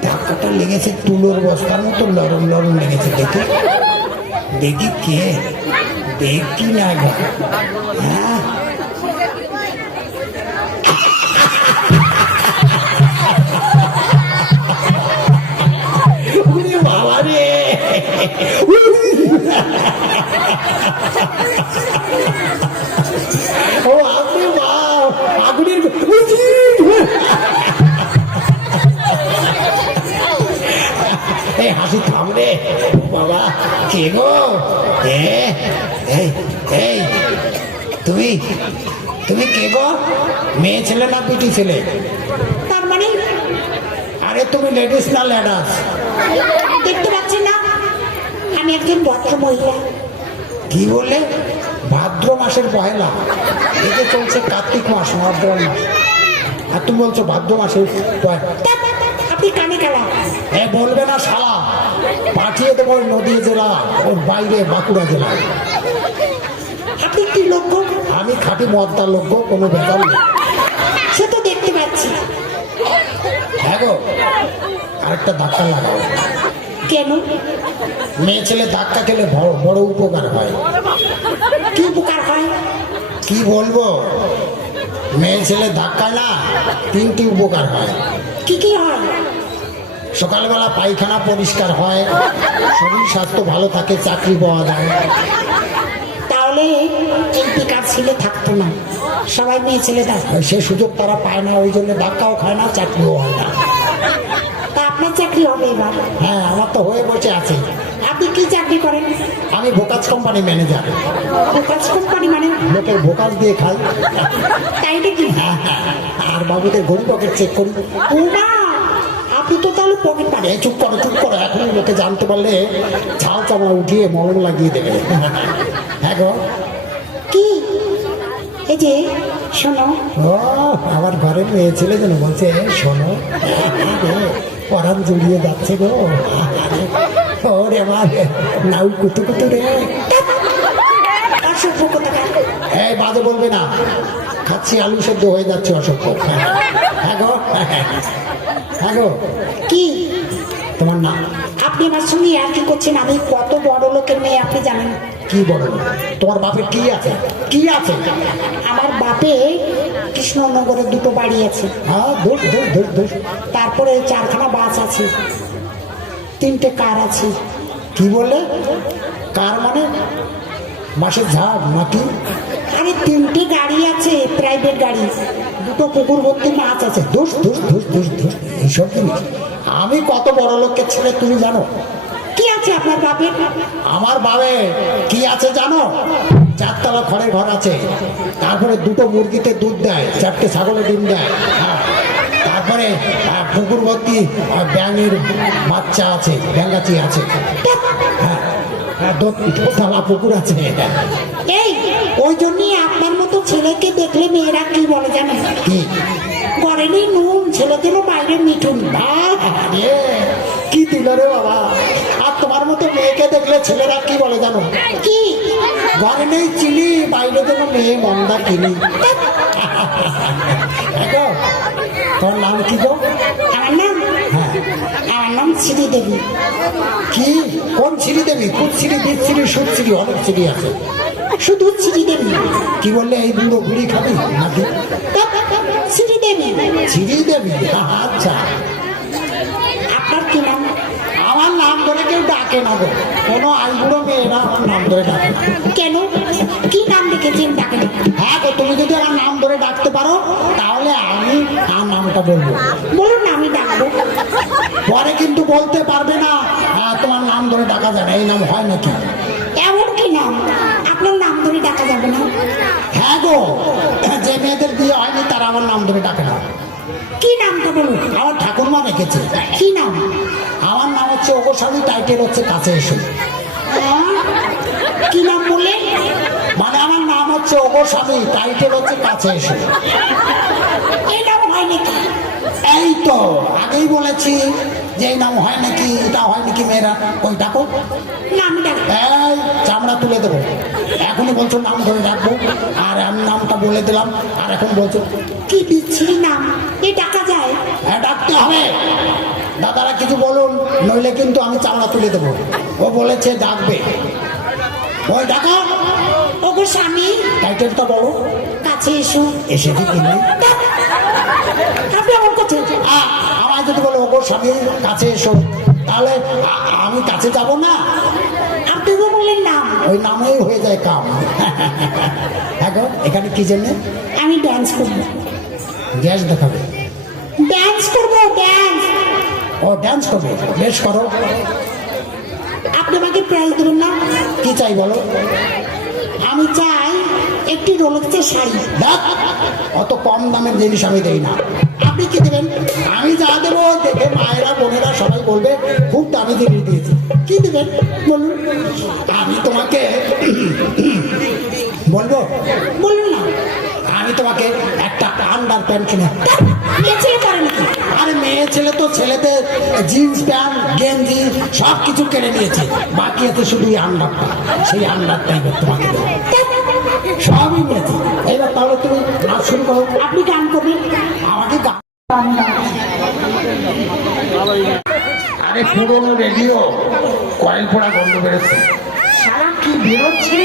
ধাক্কাটা লেগেছে তুলোর বস্তার মতো নরম নরম লেগেছে। দেখি দেখি কে, দেখি না গো। হ্যাঁ বাবা রে, ও আপনি আগুনের এই হাসি থাম রে। ও বাবা কে গো, এই এই তুমি তুমি কে গো, মেয়ে ছেলে না পিটি ছেলে? তার মানে আরে তুমি লেডিস না ল্যাডাস? দেখতে পাচ্ছি না আমি একজন ভদ্র মহিলা। কি বললে? ভাদ্র মাসের পহেলা, এতে চলছে কার্তিক মাস, ভাদ্র মাস, আর তুমি বলছো ভাদ্র মাসের পহেলা। আপনি কানে কালা। এ বলবে না শালা, পাঠিয়ে দেবো নদীয়া জেলা, ওর বাইরে বাঁকুড়া জেলা। আপনি কি লোক গো? আমি খাঁটি মদ্দা লোক গো, কোনো ভেজাল নেই। সে তো দেখতে পাচ্ছি। হ্যাঁ গো, আরেকটা ধাক্কা লাগাও। কেন? মেয়ে ছেলে ধাক্কা খেলে বড় উপকার হয়। কি উপকার হয়? কি বলবো, মেয়ে ছেলে ধাক্কায় না 3টি উপকার হয়। কি কি হয়? সকালবেলা পায়খানা পরিষ্কার হয়, শরীর স্বাস্থ্য ভালো থাকে, চাকরি পাওয়া যায়। তাহলে এই বেকার ছেলে থাকতো না, সবাই মেয়ে ছেলে থাকতো। সে সুযোগ তারা পায় না, ওই জন্য ধাক্কাও খায় না, চাকরিও হয় না। তা আপনার চাকরি হবে এবার? হ্যাঁ, আমার তো হয়ে বসে আছে। আপনি কি চাকরি করেন? আমি ভোকাজ কোম্পানি ম্যানেজার। ভোকাজ কোম্পানি মানে? লোকের ভোকাজ দিয়ে খাই। তাই নাকি? আর বাবুদের ঘড়ি পকেট চেক করি। ও না, আপনি তো তাহলে পকেট পানি। চুপ করো চুপ করো, এখন লোকে জানতে পারলে ছাল চামড়া উঠিয়ে মলম লাগিয়ে দেবে। হ্যাঁ গো। কি? এই যে শোনো, ও আমার ঘরের মেয়ে ছেলে যেন বলছে শোনো, পরাণ জড়িয়ে যাচ্ছে গো। ওরে আমার নাউ কুতু কুতু রে। অসভ্য কোথাকার। এই বাজে বলবে না, খাচ্ছি আলু সেদ্ধ হয়ে যাচ্ছে অসভ্য। হ্যাঁ গো, হ্যাঁ গো। কি? তোমার নাম? আপনি আমার সঙ্গে আর কি করছেন? আমি কত বড় লোকের মেয়ে আপনি জানেন? কি বলো? তোমার বাপের কি আছে? কি আছে? আমার বাপে কৃষ্ণনগরে দুটো বাড়ি আছে, হ্যাঁ, দোষ দোষ দোষ দোষ। তারপরে 4খানা বাস আছে, 3টে কার আছে। কি বললে? কার মানে? মাসের ঝাড় নাকি? আরে 3টে গাড়ি আছে, প্রাইভেট গাড়ি, দুটো পুকুর ভর্তি মাছ আছে। দোষ দোষ দোষ দোষ দোষ এইসব জিনিস। আমি কত বড় লোকের ছেলে তুমি জানো? কি আছে আপনার বাপের? আমার বাবে কি আছে জানো? 4তলা খড়ের ঘর আছে, তারপরে 2টো মুরগিতে দুধ দেয়, 4টে ছাগলের ডিম দেয়। হ্যাঁ, তারপরে পুকুর ভর্তি ব্যাঙের বাচ্চা আছে, ব্যাঙ্গাচি আছে। হ্যাঁ, দোতলা পুকুর আছে। এই ওই জন্যই আপনার মতো ছেলেকে দেখলে মেয়েরা কি বলে জানেন? কি? ঘরে নেই নুন, ছেলে দিল বাইরে মিঠুন। আরে, কি দিল রে বাবা! আর তোমার মতো মেয়েকে দেখলে ছেলেরা কি বলে জানো? কি? ঘরে নেই চিনি, বাইরে দেবো মেয়ে মন্দা কিনি। দেখো, তোর নাম কি গো? আমার নাম? হ্যাঁ। আমার নাম শ্রীদেবী। কি? কোন সিঁড়ি দেবী? কোন সিঁড়ি? বীর সিঁড়ি, সুদ সিঁড়ি, অনেক সিঁড়ি আছে। শুধু শ্রীদেবী। কি বললে? এই বুড়ো বুড়ি খাবি নাকি? শ্রীদেবী। সিঁড়ি দেবী? আচ্ছা। আপনার কি নাম? আমার নাম ধরে কেউ ডাকে না গো, কোনো আইবুড়ো মেয়েরা আমার নাম ধরে ডাকে না। কেন? কি নাম রেখেছেন ডাকেন? হ্যাঁ গো, তুমি যদি আমার নাম ধরে ডাকতে পারো তাহলে আমি আর নামটা বলবো। বলুন না, আমি ডাকবো। পরে কিন্তু বলতে পারবে না তোমার নাম ধরে ডাকা যায় না, এই নাম হয় নাকি? এমন কি নাম আপনার নাম ধরে ডাকা যাবে না? হ্যাঁ গো, যে মেয়েদের বিয়ে হয়নি তারা আমার নাম ধরে ডাকে না। কি নামটা বলুন? আমার ঠাকুরমা রেখেছে। কি নাম? আমার নাম হচ্ছে ওগোস্বামী, টাইটেল হচ্ছে কাছে এসো। হ্যাঁ? কি নাম বললেন? মানে আমার নাম হচ্ছে ওগোস্বামী, টাইটেল হচ্ছে কাছে এসো। এই নাম হয় নাকি? এই তো আগেই বলেছি যে এই নাম হয় নাকি, এটা হয় নাকি মেয়েরা। ওই ডাকো। না, আমি ডাকবো। এই চামড়া তুলে দেবো। এখনই বলছো নাম ধরে ডাকবো, আর আমি নামটা বলে দিলাম, আর এখন বলছো কি বিচ্ছিরি নাম, এ ডাকা যায়? হ্যাঁ ডাকতে হবে। দাদারা কিছু বলুন, নইলে কিন্তু আমি চামড়া তুলে দেবো। ও বলেছে ডাকবে। ওই ডাকা। ওগো স্বামী, টাইটেলটা বলো। কাছে এসো। এসে কি কিনি? আপনি আমার করছেন? আমায় যদি বলো ওগো স্বামী কাছে এসো, তাহলে আমি কাছে যাব না। আপনি তো বললেন নাম। ওই নামেই হয়ে যায় কাম। হ্যাঁ গো, এখানে কি জন্য? আমি ড্যান্স করবো। গ্যাস দেখাবে? ড্যান্স করবো, ড্যান্স। ও ড্যান্স করবে, বেশ করো। আপনি আমাকে প্রাইজ দেবেন না? কি চাই বলো? আমি চাই একটি রোলেক্সের শাড়ি। দেখ, অত কম দামের জিনিস আমি দেই না। আপনি কি দেবেন? আমি যা দেবো দেখে মায়েরা বোনেরা সবাই বলবে খুব দামি জিনিস দিয়েছি। কি দেবেন বলুন? আমি তোমাকে বলবো? বলুন না। আমি তোমাকে একটা আন্ডার প্যান্ট কিনে। মেয়ে ছেলে পারে নাকি? আরে মেয়ে ছেলে তো ছেলেদের জিন্স প্যান্ট গেঞ্জি সব কিছু কেড়ে নিয়েছে, বাকি আছে শুধু আন্ডারটা। সেই আন্ডারটাই তোমাকে দেবো। সবই নিয়েছি। এইবার তাহলে তুমি নাচ শুরু করো। আপনি গান করবেন? আমাকে আরে পুরোনো রেডিও কয়েল পোড়া গন্ধ বেরোচ্ছে। সারা কি বেরোচ্ছে?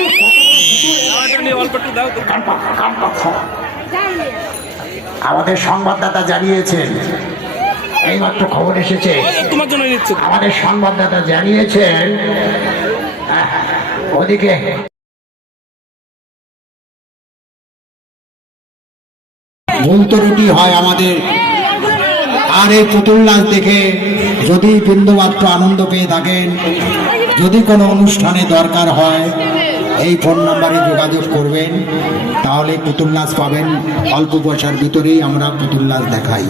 আমাদের সংবাদদাতা জানিয়েছেন এইমাত্র খবর এসেছে, তোমার জন্য নিচ্ছে। আমাদের সংবাদদাতা জানিয়েছেন ওদিকে ভুলতরুটি হয় আমাদের। আর এই পুতুল নাচ দেখে যদি বিন্দুমাত্র আনন্দ পেয়ে থাকেন, যদি কোনো অনুষ্ঠানে দরকার হয়, এই ফোন নাম্বারে যোগাযোগ করবেন, তাহলে পুতুল নাচ পাবেন। অল্প পয়সার ভিতরেই আমরা পুতুল নাচ দেখাই।